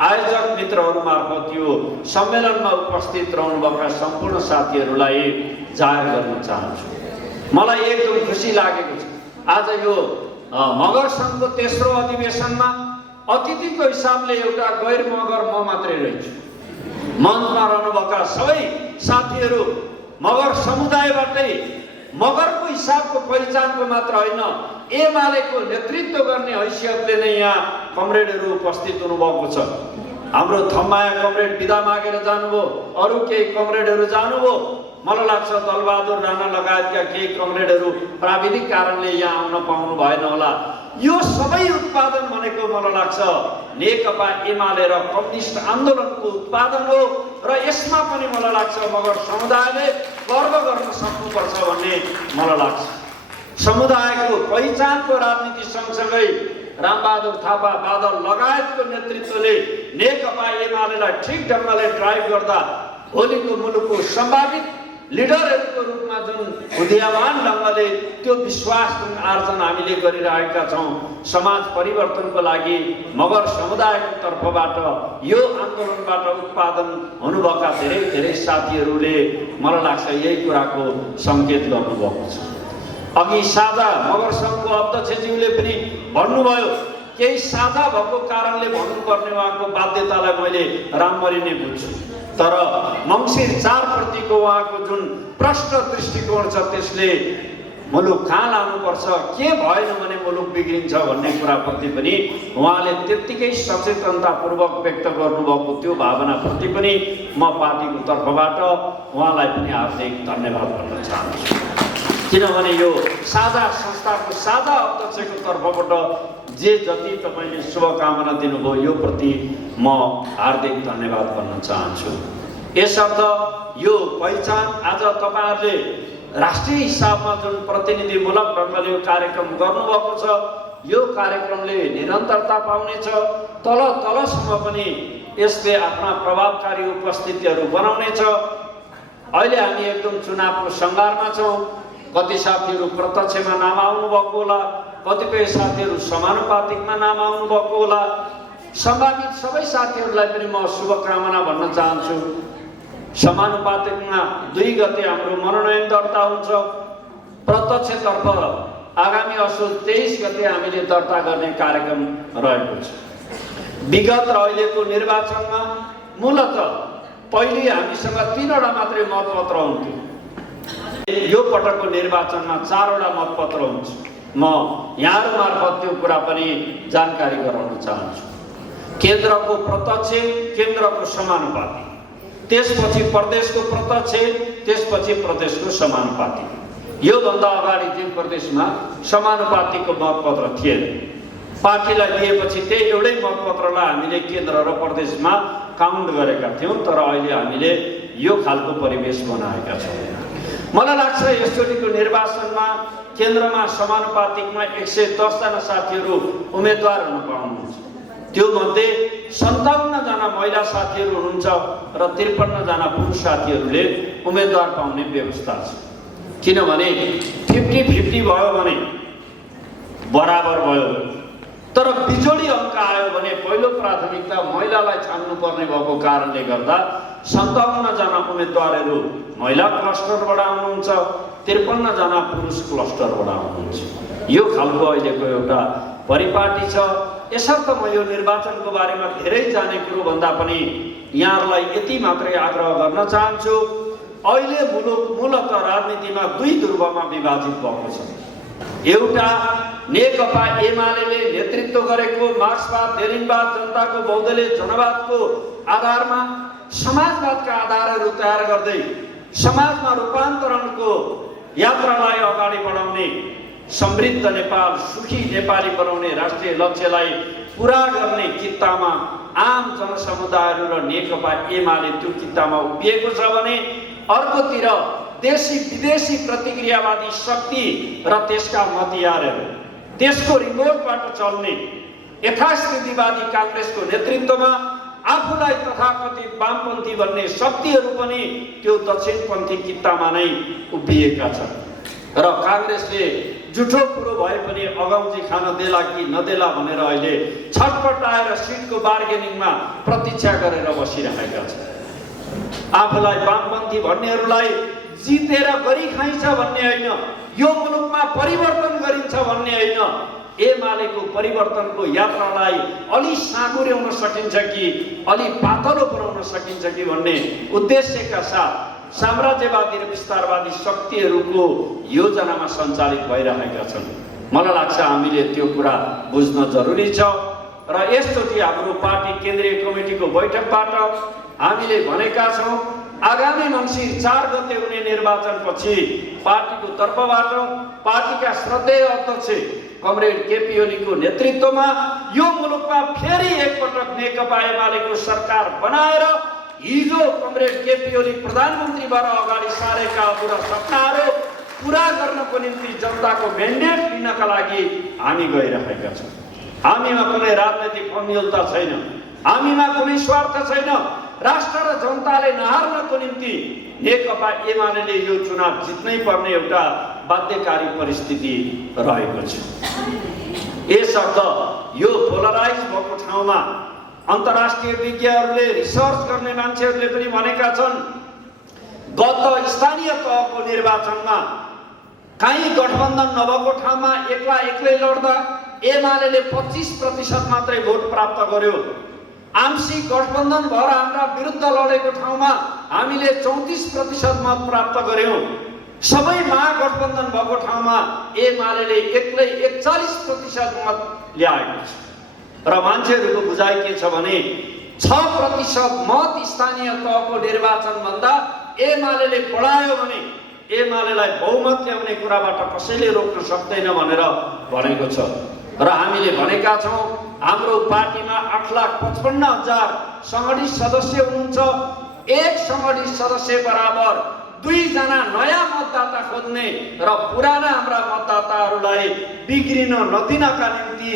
आयोजक मित्रहरू मार्फत यो सम्मेलनमा उपस्थित रहनुभएका सम्पूर्ण साथीहरूलाई जाहेर गर्न चाहन्छु। मलाई एकदम खुसी लागेको छ आज यो मगर सङ्घको तेस्रो अधिवेशनमा अतिथिको हिसाबले एउटा गैर मगर म मात्रै रहेछु। मञ्चमा रहनुभएका सबै साथीहरू मगर समुदायबाटै मगरको हिसाबको पहिचानको मात्र होइन, एमालेको नेतृत्व गर्ने हैसियतले नै यहाँ कमरेडहरू उपस्थित हुनुभएको छ। हाम्रो थम्माया कमरेड बिदा मागेर जानुभयो, अरू केही कमरेडहरू जानुभयो। मलाई लाग्छ दलबहादुर राणा लगायतका केही कमरेडहरू प्राविधिक कारणले यहाँ आउन पाउनु भएन होला। यो सबै उत्पादन भनेको मलाई लाग्छ नेकपा एमाले र कम्युनिस्ट आन्दोलनको उत्पादन हो र यसमा पनि मलाई लाग्छ मगर समुदायले गर्व गर्न सक्नुपर्छ भन्ने मलाई लाग्छ। समुदायको पहिचानको राजनीति सँगसँगै रामबहादुर थापा बादल लगायतको नेतृत्वले नेकपा एमालेलाई ठिक ढङ्गले ड्राइभ गर्दा भोलिको मुलुकको सम्भावित लिडरहरूको रूपमा जुन उदयमान ढङ्गले त्यो विश्वास जुन आर्जन हामीले गरिरहेका छौँ समाज परिवर्तनको लागि मगर समुदायको तर्फबाट यो आन्दोलनबाट उत्पादन हुनुभएका धेरै धेरै साथीहरूले मलाई लाग्छ यही कुराको सङ्केत गर्नुभएको छ। अघि साझा मगर सङ्घको अध्यक्षज्यूले पनि भन्नुभयो केही साझा भएको कारणले भन्नुपर्ने उहाँको बाध्यतालाई मैले राम्ररी नै बुझ्छु, तर मङ्सिर 4 प्रतिको उहाँको जुन प्रष्ट दृष्टिकोण छ त्यसले मुलुक कहाँ लानुपर्छ के भएन भने मुलुक बिग्रिन्छ भन्ने कुराप्रति पनि उहाँले त्यत्तिकै सचेतनतापूर्वक व्यक्त गर्नुभएको त्यो भावनाप्रति पनि म पार्टीको तर्फबाट उहाँलाई पनि हार्दिक धन्यवाद भन्न चाहन्छु। किनभने यो साझा संस्थाको साझा अध्यक्षको तर्फबाट जे जति तपाईँले शुभकामना दिनुभयो यो प्रति म हार्दिक धन्यवाद भन्न चाहन्छु। यसर्थ यो पहिचान आज तपाईँहरूले राष्ट्रिय हिसाबमा जुन प्रतिनिधिमूलक ढङ्गले यो कार्यक्रम गर्नुभएको छ यो कार्यक्रमले निरन्तरता पाउनेछ, तल तलसम्म पनि यसले आफ्ना प्रभावकारी उपस्थितिहरू बनाउनेछ। अहिले हामी एकदम चुनावको सङ्घारमा छौँ, कति साथीहरू प्रत्यक्षमा नाम आउनुभएको होला, कतिपय साथीहरू समानुपातिकमा नाम आउनुभएको होला। सम्भावित सबै साथीहरूलाई पनि म शुभकामना भन्न चाहन्छु। समानुपातिकमा 2 गते हाम्रो मनोनयन दर्ता हुन्छ, प्रत्यक्षतर्फ आगामी असोज 23 गते हामीले दर्ता गर्ने कार्यक्रम रहेको छ। विगत र अहिलेको निर्वाचनमा मूलत पहिले हामीसँग 3वटा मात्रै मतपत्र हुन्थ्यो, यो पटकको निर्वाचनमा 4वटा मतपत्र हुन्छ। म यहाँहरू मार्फत त्यो कुरा पनि जानकारी गराउन चाहन्छु। केन्द्रको प्रत्यक्ष, केन्द्रको समानुपातिक, त्यसपछि प्रदेशको प्रत्यक्ष, त्यसपछि प्रदेशको समानुपातिक। योभन्दा अगाडि त्यो प्रदेशमा समानुपातिकको मतपत्र थिएन। पार्टीलाई दिएपछि त्यही एउटै मतपत्रलाई हामीले केन्द्र र प्रदेशमा काउन्ट गरेका थियौँ, तर अहिले हामीले यो खालको परिवेश बनाएका छौँ। मलाई लाग्छ यसचोटिको निर्वाचनमा केन्द्रमा समानुपातिकमा 110 जना साथीहरू उम्मेदवार हुन पाउनुहुन्छ। त्यो मध्ये 57 जना महिला साथीहरू हुनुहुन्छ र 53 जना पुरुष साथीहरूले उम्मेदवार पाउने व्यवस्था छ। किनभने 50-50 भयो भने बराबर भयो, तर बिजोडी अङ्क आयो भने पहिलो प्राथमिकता महिलालाई छान्नुपर्ने भएको कारणले गर्दा 57 जना उम्मेदवारहरू महिला क्लस्टरबाट आउनुहुन्छ, 53 जना पुरुष क्लस्टरबाट आउनुहुन्छ। यो खालको अहिलेको एउटा परिपाटी छ। यसर्थ म यो निर्वाचनको बारेमा धेरै जानेकुरो भन्दा पनि यहाँहरूलाई यति मात्रै आग्रह गर्न चाहन्छु। अहिले मुलुक मूलत राजनीतिमा 2 ध्रुवमा विभाजित भएको छ। एउटा नेकपा एमाले नेतृत्व गरेको मार्क्सवाद लेनिनवाद जनताको बहुदलीय जनवादको आधारमा समाजवादका आधारहरू तयार गर्दै समाजमा रूपान्तरणको यात्रालाई अगाडि बढाउने, समृद्ध नेपाल, सुखी नेपाली बनाउने राष्ट्रिय लक्ष्यलाई पुरा गर्ने कित्तामा आम जनसमुदायहरू र नेकपा एमाले त्यो कित्तामा उभिएको छ भने अर्कोतिर देशी विदेशी प्रतिक्रियावादी शक्ति र त्यसका मतियारहरू, देशको रिमोटबाट चल्ने यथास्थितिवादी काङ्ग्रेसको नेतृत्वमा आफूलाई तथाकथित वामपन्थी भन्ने शक्तिहरू पनि त्यो दक्षिणपन्थी कित्तामा नै उभिएका छन्। र काङ्ग्रेसले जुठो कुरो भए पनि अगाउँची खान देला कि नदेला भनेर अहिले छटपटाएर सिटको बार्गेनिङमा प्रतीक्षा गरेर बसिरहेका छन्। आफूलाई वामपन्थी भन्नेहरूलाई जितेर गरी खाइन्छ भन्ने होइन, यो मुलुकमा परिवर्तन गरिन्छ भन्ने होइन, एमालेको परिवर्तनको यात्रालाई अलि साँगुर्याउन सकिन्छ कि अलि पातलो बनाउन सकिन्छ कि भन्ने उद्देश्यका साथ साम्राज्यवादी र विस्तारवादी शक्तिहरूको योजनामा सञ्चालित भइरहेका छन्। मलाई लाग्छ हामीले त्यो कुरा बुझ्न जरुरी छ। र यसचोटि हाम्रो पार्टी केन्द्रीय कमिटीको बैठकबाट हामीले भनेका छौँ आगामी मङ्सिर 4 गते हुने निर्वाचनपछि पार्टीको तर्फबाट पार्टीका श्रद्धेय अध्यक्ष कमरेड केपी ओलीको नेतृत्वमा यो मुलुकमा फेरि एकपटक नेकपा एमालेको सरकार बनाएर हिजो कमरेड केपी ओली प्रधानमन्त्रीबाट अगाडि सारेका अधुरा सपनाहरू पुरा गर्नको निम्ति जनताको म्यान्डेट लिनका लागि हामी गइरहेका छौँ। हामीमा कुनै राजनैतिक अन्योलता छैन, हामीमा कुनै स्वार्थ छैन। राष्ट्र र जनताले नहार्नको निम्ति नेकपा एमाले यो चुनाव जित्नै पर्ने एउटा बाध्यकारी परिस्थिति रहेको छ। यसर्थ यो पोलराइज भएको ठाउँमा अन्तर्राष्ट्रिय विज्ञहरूले रिसर्च गर्ने मान्छेहरूले पनि भनेका छन् गत स्थानीय तहको निर्वाचनमा कहीँ गठबन्धन नभएको ठाउँमा एक्लै लड्दा एमाले 25% मात्रै भोट प्राप्त गर्यो। आंशिक गठबन्धन भएर हाम्रा विरुद्ध लडेको ठाउँमा हामीले 34% मत प्राप्त गर्यौं। सबै महागठबन्धन भएको ठाउँमा एमाले एक्लै 41% मत ल्याएको छ। र मान्छेहरूको बुझाइ के छ भने 6% मत स्थानीय तहको निर्वाचन भन्दा एमाले बढायो भने एमालेलाई बहुमत ल्याउने कुराबाट कसैले रोक्न सक्दैन भनेर भनेको छ। र हामीले भनेका छौँ हाम्रो पार्टीमा 8,55,000 सङ्गठित सदस्य हुनुहुन्छ। एक सङ्गठित सदस्य बराबर 2 जना नयाँ मतदाता खोज्ने र पुराना हाम्रा मतदाताहरूलाई बिग्रिन नदिनका निम्ति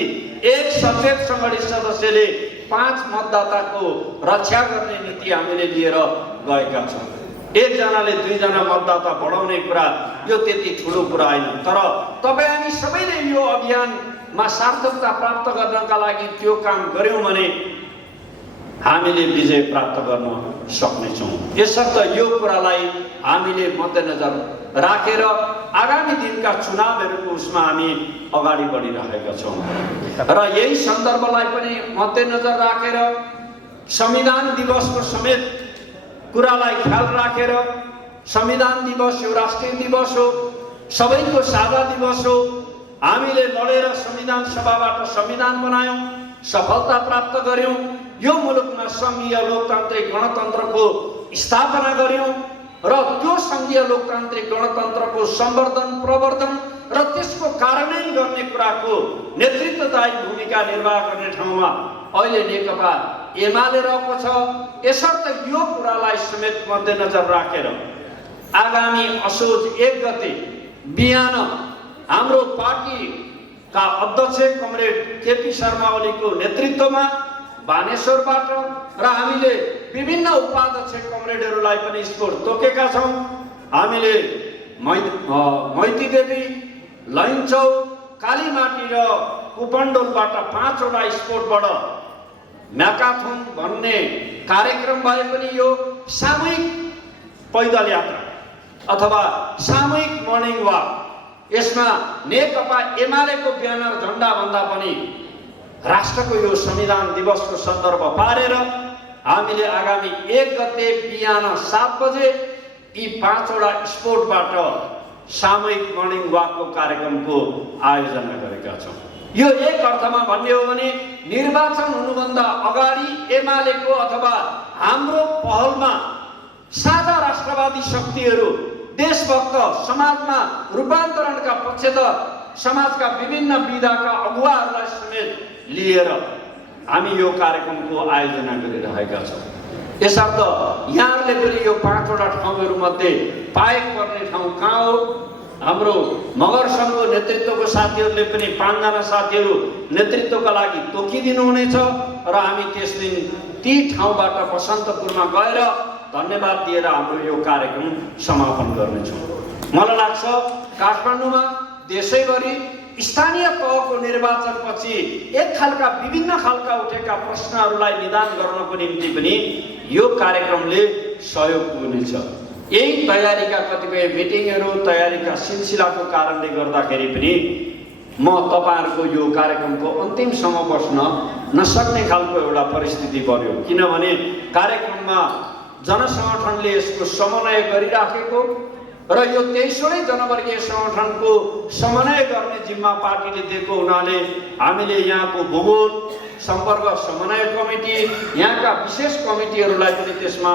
एक सचेत सङ्गठित सदस्यले 5 मतदाताको रक्षा गर्ने नीति हामीले लिएर गएका छौँ। एकजनाले 2 जना मतदाता बढाउने कुरा यो त्यति ठुलो कुरा होइन। तर तपाईँ हामी सबैले यो अभियानमा सार्थकता प्राप्त गर्नका लागि त्यो काम गर्यौँ भने हामीले विजय प्राप्त गर्न सक्नेछौँ। यसर्थ यो कुरालाई हामीले मध्यनजर राखेर आगामी दिनका चुनावहरूको उसमा हामी अगाडि बढिरहेका छौँ। र यही सन्दर्भलाई पनि मध्यनजर राखेर संविधान दिवसको समेत कुरालाई ख्याल राखेर संविधान दिवस यो राष्ट्रिय दिवस हो, सबैको साझा दिवस हो। हामीले लडेर संविधान सभाबाट संविधान बनायौँ, सफलता प्राप्त गर्यौँ, यो मुलुकमा संघीय लोकतान्त्रिक गणतन्त्रको स्थापना गर्यौँ र त्यो संघीय लोकतान्त्रिक गणतन्त्रको संवर्धन प्रवर्धन र त्यसको कार्यान्वयन गर्ने कुराको नेतृत्वदायी भूमिका निर्वाह गर्ने ठाउँमा अहिले नेकपा एमाले रहेको छ। यसर्थ यो कुरालाई समेत मध्यनजर राखेर आगामी असोज 1 गते बिहान हाम्रो पार्टीका अध्यक्ष कमरेड केपी शर्मा ओलीको नेतृत्वमा बानेश्वरबाट र हामीले विभिन्न उपाध्यक्ष कमरेडहरूलाई पनि स्कोर तोकेका छौँ। हामीले मैती देवी, लैनचौ, कालीमाटी र कुपण्डोलबाट 5 वटा स्पोर्टबाट म्याकाथन भन्ने कार्यक्रम भए पनि यो सामूहिक पैदल यात्रा अथवा सामूहिक मर्निङ वाक, यसमा नेकपा एमालेको ब्यानर झण्डा भन्दा पनि राष्ट्रको यो संविधान दिवसको सन्दर्भ पारेर हामीले आगामी 1 गते बिहान 7 बजे यी 5 वटा स्पोर्टबाट सामूहिक मर्निङ वाकको कार्यक्रमको आयोजना गरेका छौँ। यो एक अर्थमा भन्ने हो भने निर्वाचन हुनुभन्दा अगाडि एमालेको अथवा हाम्रो पहलमा साझा राष्ट्रवादी शक्तिहरू, देशभक्त, समाजमा रूपान्तरणका पक्षधर, समाजका विभिन्न विधाका अगुवाहरूलाई समेत लिएर हामी यो कार्यक्रमको आयोजना गरिरहेका छौँ। यसर्थ यहाँहरूले पनि यो 5 वटा ठाउँहरूमध्ये पाएक पर्ने ठाउँ कहाँ हो? हाम्रो मगर सङ्घको नेतृत्वको साथीहरूले पनि 5 जना साथीहरू नेतृत्वका लागि तोकिदिनु हुनेछ र हामी त्यस दिन ती ठाउँबाट बसन्तपुरमा गएर धन्यवाद दिएर हाम्रो यो कार्यक्रम समापन गर्नेछौँ। मलाई लाग्छ काठमाडौँमा देशैभरि स्थानीय तहको निर्वाचनपछि विभिन्न खालका उठेका प्रश्नहरूलाई निदान गर्नको निम्ति पनि यो कार्यक्रमले सहयोग पुग्नेछ। यही तयारीका कतिपय मिटिङहरू, तयारीका सिलसिलाको कारणले गर्दाखेरि पनि म तपाईहरुको यो कार्यक्रमको अन्तिमसम्म बस्न नसक्ने खालको एउटा परिस्थिति बन्यो। किनभने कार्यक्रममा जनसंगठनले यसको समन्वय गरिराखेको र यो 23औं जनवर्गीय संगठनको समन्वय गर्ने जिम्मा पार्टीले दिएको हुनाले हामीले यहाँको भूगोल सम्पर्क समन्वय कमिटी, यहाँका विशेष कमिटीहरूलाई पनि त्यसमा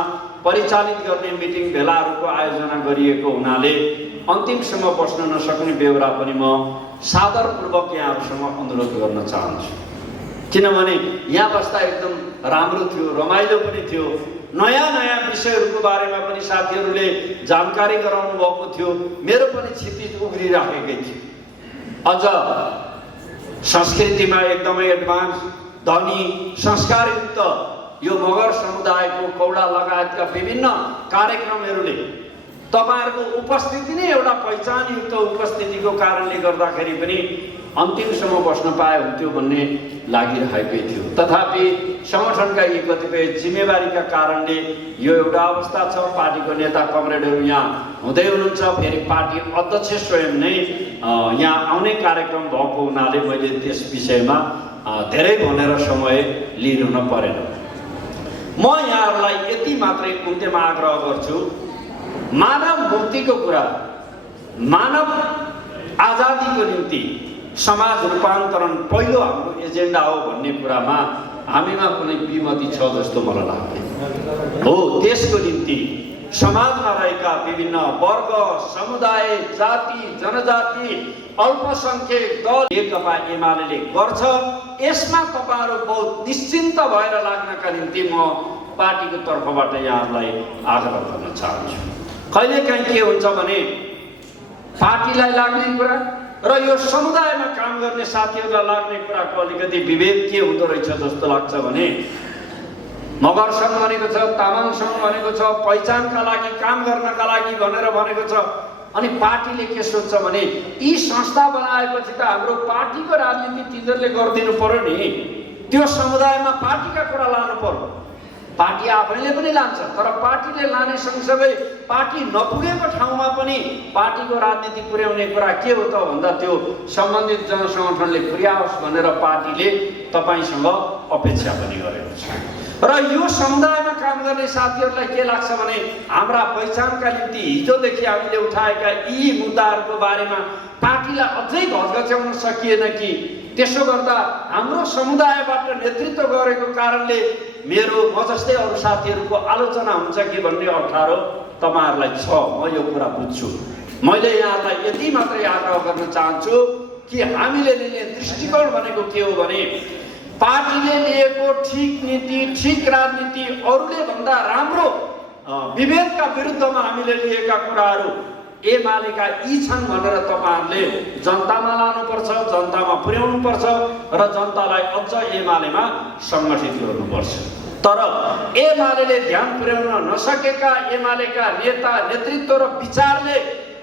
परिचालित गर्ने मिटिङ भेलाहरूको आयोजना गरिएको हुनाले अन्तिमसम्म बस्न नसक्ने बेहोरा पनि म सादरपूर्वक यहाँहरूसँग अनुरोध गर्न चाहन्छु। किनभने यहाँ बस्दा एकदम राम्रो थियो, रमाइलो पनि थियो, नयाँ नयाँ विषयहरूको बारेमा पनि साथीहरूले जानकारी गराउनु भएको थियो, मेरो पनि क्षितिज उग्रिराखेकै थियो। अझ संस्कृतिमा एकदमै एडभान्स, धनी, संस्कारयुक्त यो मगर समुदायको कौडा लगायतका विभिन्न कार्यक्रमहरूले तपाईहरुको उपस्थिति नै एउटा पहिचानयुक्त उपस्थितिको कारणले गर्दाखेरि पनि अन्तिमसम्म बस्न पाए हुन्थ्यो भन्ने लागिरहेकै थियो। तथापि संगठनका यी कतिपय जिम्मेवारीका कारणले यो एउटा अवस्था छ। पार्टीको नेता कमरेडहरू यहाँ हुँदै हुनुहुन्छ, फेरि पार्टी अध्यक्ष स्वयं नै यहाँ आउने कार्यक्रम भएको हुनाले मैले त्यस विषयमा धेरै भनेर समय लिइरहन परेन। म यहाँहरूलाई यति मात्रै अन्त्यमा आग्रह गर्छु, मानव मुक्तिको कुरा, मानव आजादीको निम्ति समाज रूपान्तरण पहिलो हाम्रो एजेन्डा हो भन्ने कुरामा हामीमा कुनै विमति छ जस्तो मलाई लाग्दैन। हो, त्यसको निम्ति समाजमा रहेका विभिन्न वर्ग, समुदाय, जाति, जनजाति, अल्पसंख्यक दल नेकपा एमाले गर्छ। यसमा तपाईहरु बहुत निश्चिन्त भएर लाग्नका निम्ति म पार्टीको तर्फबाट यहाँहरूलाई आग्रह गर्न चाहन्छु। कहिलेकाहीँ के हुन्छ भने पार्टीलाई लाग्ने कुरा र यो समुदायमा काम गर्ने साथीहरूलाई लाग्ने कुराको अलिकति विभेद के हुँदो रहेछ जस्तो लाग्छ भने मगर सङ्घ भनेको छ, तामाङ सङ्घ भनेको छ, पहिचानका लागि काम गर्नका लागि भनेर भनेको छ। अनि पार्टीले के सोच्छ भने यी संस्था बनाएपछि त हाम्रो पार्टीको राजनीति तिनीहरूले गरिदिनु पर्यो नि, त्यो समुदायमा पार्टीका कुरा लानु पर्यो। पार्टी आफैले पनि लान्छ, तर पार्टीले लाने सँगसँगै पार्टी नपुगेको ठाउँमा पनि पार्टीको राजनीति पुर्याउने कुरा के हो त भन्दा त्यो सम्बन्धित जनसङ्गठनले पुर्याओस् भनेर पार्टीले तपाईसँग अपेक्षा पनि गरेको छ। र यो समुदायमा काम गर्ने साथीहरूलाई के लाग्छ भने हाम्रा पहिचानका निम्ति हिजोदेखि हामीले उठाएका यी मुद्दाहरूको बारेमा पार्टीलाई अझै घचघच्याउन सकिएन कि, त्यसो गर्दा हाम्रो समुदायबाट नेतृत्व गरेको कारणले मेरो म जस्तै अरू साथीहरूको आलोचना हुन्छ कि भन्ने अप्ठ्यारो तपाईहरुलाई छ। म यो कुरा बुझ्छु। मैले यहाँलाई यति मात्रै आग्रह गर्न चाहन्छु कि हामीले लिने दृष्टिकोण भनेको के हो भने पार्टीले लिएको ठिक नीति, ठिक राजनीति, अरूले भन्दा राम्रो विभेदका विरुद्धमा हामीले लिएका कुराहरू एमालेका यी छन् भनेर तपाईहरुले जनतामा लानुपर्छ, जनतामा पुर्याउनुपर्छ र जनतालाई अझ एमालेमा सङ्गठित गर्नुपर्छ। तर एमालेले ध्यान पुर्याउन नसकेका एमालेका नेता, नेतृत्व र विचारले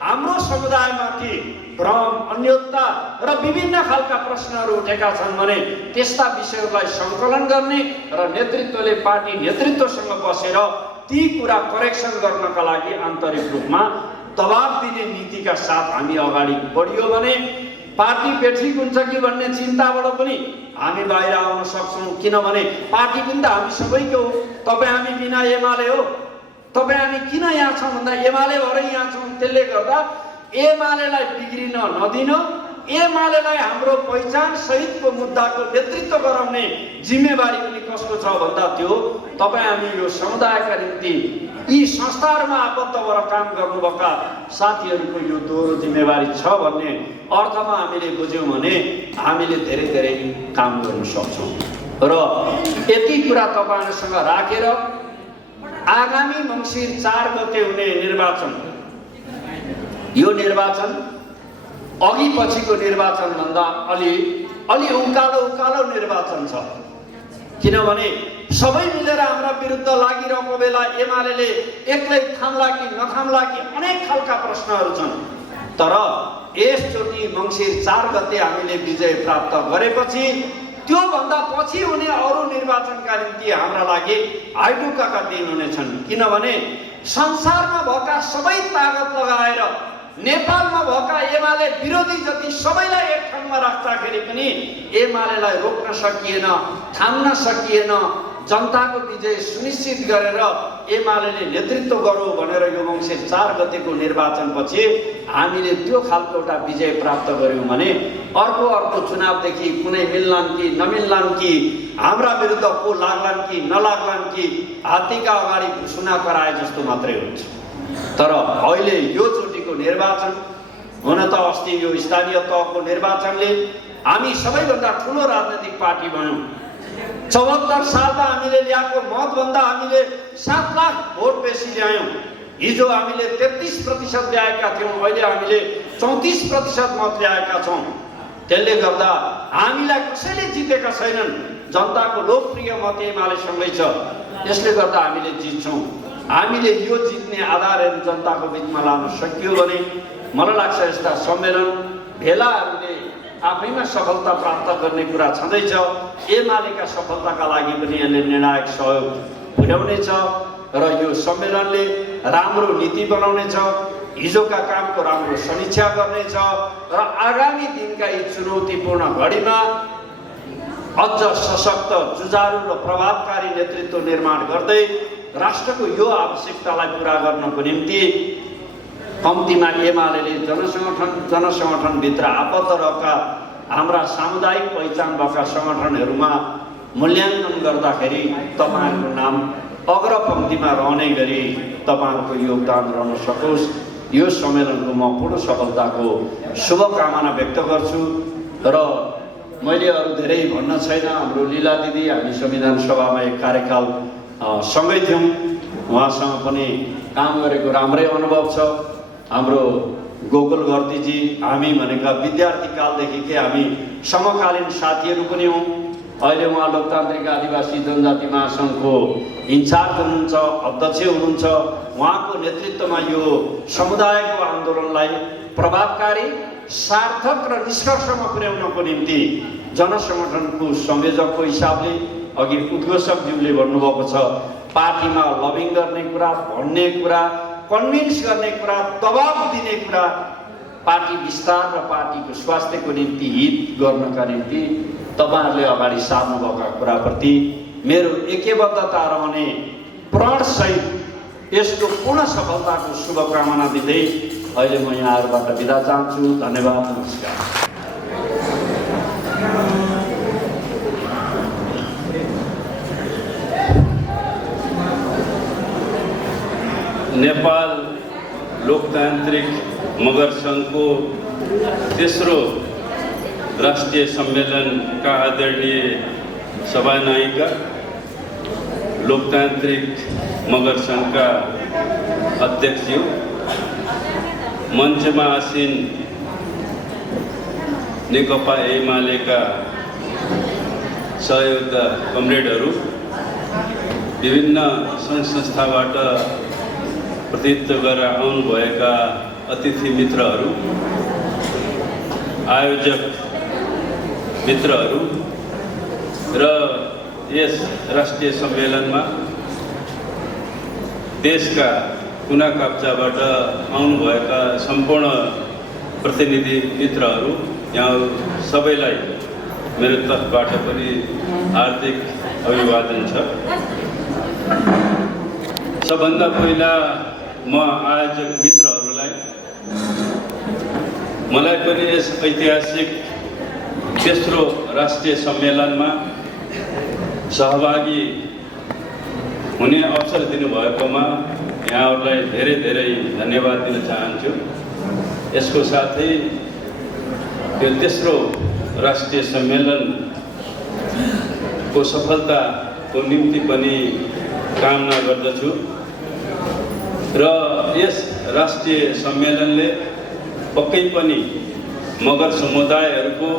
हाम्रो समुदायमाथि भ्रम, अन्योन्यता र विभिन्न खालका प्रश्नहरू उठेका छन् भने त्यस्ता विषयहरूलाई सङ्कलन गर्ने र नेतृत्वले पार्टी नेतृत्वसँग बसेर ती कुरा करेक्सन गर्नका लागि आन्तरिक रूपमा दबाब दिने नीतिका साथ हामी अगाडि बढियो भने पार्टी बेठिक हुन्छ कि भन्ने चिन्ताबाट पनि हामी बाहिर आउन सक्छौँ। किनभने पार्टी पनि त हामी सबैको हो। तपाईँ हामी बिना एमाले हो, तपाईँ हामी किन यहाँ छौँ भन्दा एमाले भएर यहाँ छौँ। त्यसले गर्दा एमालेलाई बिग्रिन नदिन, एमालेलाई हाम्रो पहिचान सहितको मुद्दाको नेतृत्व गराउने जिम्मेवारी पनि कसको छ भन्दा त्यो तपाईँ हामी यो समुदायका निम्ति यी संस्थाहरूमा आबद्ध भएर काम गर्नुभएका साथीहरूको यो दोहोरो जिम्मेवारी छ भन्ने अर्थमा हामीले बुझ्यौँ भने हामीले धेरै धेरै काम गर्न सक्छौँ। र यति कुरा तपाईहरुसँग राखेर आगामी मङ्सिर 4 गते हुने निर्वाचन, यो निर्वाचन अघि पछिको निर्वाचन भन्दा अलि उकालो निर्वाचन छ। किनभने सबै मिलेर हाम्रा विरुद्ध लागिरहेको बेला एमाले एक्लै थाम्ला कि नथाम्ला कि अनेक खालका प्रश्नहरू छन्। तर यसचोटि मङ्सिर 4 गते हामीले विजय प्राप्त गरेपछि त्यो भन्दा पछि हुने अरू निर्वाचनका निम्ति हाम्रा लागि हाइडुकाका दिन हुनेछन्। किनभने संसारमा भएका सबै तागत लगाएर नेपालमा भएका एमाले विरोधी जति सबैलाई एक ठाउँमा राख्दाखेरि पनि एमालेलाई रोक्न सकिएन, थाम्न सकिएन। जनताको विजय सुनिश्चित गरेर एमाले नेतृत्व गरौँ भनेर यो मङ्सिर 4 गतेको निर्वाचनपछि हामीले त्यो खालको एउटा विजय प्राप्त गर्यौँ भने अर्को चुनावदेखि कुनै मिल्लान् कि नमिल्लान् कि हाम्रा विरुद्ध को लाग्लान् कि नलाग्लान् कि हात्तीका अगाडि घुसुना कराए जस्तो मात्रै हुन्छ। तर अहिले यो चोटिको निर्वाचन हुन त अस्ति यो स्थानीय तहको निर्वाचनले हामी सबैभन्दा ठुलो राजनैतिक पार्टी भयौँ। 74 सालमा हामीले ल्याएको मतभन्दा हामीले 7 लाख भोट बेसी ल्यायौँ। हिजो हामीले 33% ल्याएका थियौँ, अहिले हामीले 34% मत ल्याएका छौँ। त्यसले गर्दा हामीलाई कसैले जितेका छैनन्। जनताको लोकप्रिय मत एमालेसँगै छ। यसले गर्दा हामीले जित्छौँ। हामीले यो जित्ने आधारहरू जनताको बिचमा लान सकियो भने मलाई लाग्छ यस्ता सम्मेलन भेलाहरूले आफैमा सफलता प्राप्त गर्ने कुरा छँदैछ। एमालेका सफलताका लागि पनि यसले निर्णायक सहयोग पुर्याउनेछ र यो सम्मेलनले राम्रो नीति बनाउनेछ, हिजोका कामको राम्रो समीक्षा गर्नेछ र आगामी दिनका यी चुनौतीपूर्ण घडीमा अझ सशक्त, जुझारु र प्रभावकारी नेतृत्व निर्माण गर्दै राष्ट्रको यो आवश्यकतालाई पुरा गर्नको निम्ति कम्तीमा एमालेले जनसङ्गठनभित्र आबद्ध रहेका हाम्रा सामुदायिक पहिचान भएका सङ्गठनहरूमा मूल्याङ्कन गर्दाखेरि तपाईँहरूको नाम अग्रपङ्क्तिमा रहने गरी तपाईँहरूको योगदान रहन सकोस्। यो सम्मेलनको म पूर्ण सफलताको शुभकामना व्यक्त गर्छु र मैले अरू धेरै भन्न छैन। हाम्रो लीला दिदी, हामी संविधान सभामा एक कार्यकाल सँगै थियौँ, उहाँसँग पनि काम गरेको राम्रै अनुभव छ। हाम्रो गोकुल घरतीजी, हामी भनेका विद्यार्थी कालदेखिकै हामी समकालीन साथीहरू पनि हौँ। अहिले उहाँ लोकतान्त्रिक आदिवासी जनजाति महासङ्घको इन्चार्ज हुनुहुन्छ, अध्यक्ष हुनुहुन्छ। उहाँको नेतृत्वमा यो समुदायको आन्दोलनलाई प्रभावकारी, सार्थक र निष्कर्षमा पुर्याउनको निम्ति जनसङ्गठनको संयोजकको हिसाबले अघि उद्घोषकज्यूले भन्नुभएको छ, पार्टीमा लबिङ गर्ने कुरा, भन्ने कुरा, कन्भिन्स गर्ने कुरा, दबाब दिने कुरा, पार्टी विस्तार र पार्टीको स्वास्थ्यको निम्ति हित गर्नका निम्ति तपाईहरुले अगाडि सार्नुभएका कुराप्रति मेरो एकबद्धता रहने प्रणसहित यसको पूर्ण सफलताको शुभकामना दिँदै अहिले म यहाँहरुबाट बिदा चाहन्छु। धन्यवाद, नमस्कार। नेपाल लोकतान्त्रिक मगर संघको तेस्रो राष्ट्रिय सम्मेलनका आदरणीय सभानायिका, लोकतान्त्रिक मगर संघका अध्यक्षज्यू, मञ्चमा आसीन नेकपा एमालेका सहयोगी कमरेडहरू, विभिन्न सङ्घ संस्थाबाट प्रतिनिधित्व गरेर आउनुभएका अतिथि मित्रहरू, आयोजक मित्रहरू र यस राष्ट्रिय सम्मेलनमा देशका कुना काप्चाबाट आउनुभएका सम्पूर्ण प्रतिनिधि मित्रहरू, यहाँ सबैलाई मेरो तर्फबाट पनि हार्दिक अभिवादन छ। सबभन्दा पहिला म आयोजक मित्रहरूलाई मलाई पनि यस ऐतिहासिक तेस्रो राष्ट्रिय सम्मेलनमा सहभागी हुने अवसर दिनुभएकोमा यहाँहरूलाई धेरै धेरै धन्यवाद दिन चाहन्छु। यसको साथै यो तेस्रो राष्ट्रिय सम्मेलनको सफलताको निम्ति पनि कामना गर्दछु र यस राष्ट्रिय सम्मेलनले पक्कै पनि मगर समुदायहरूको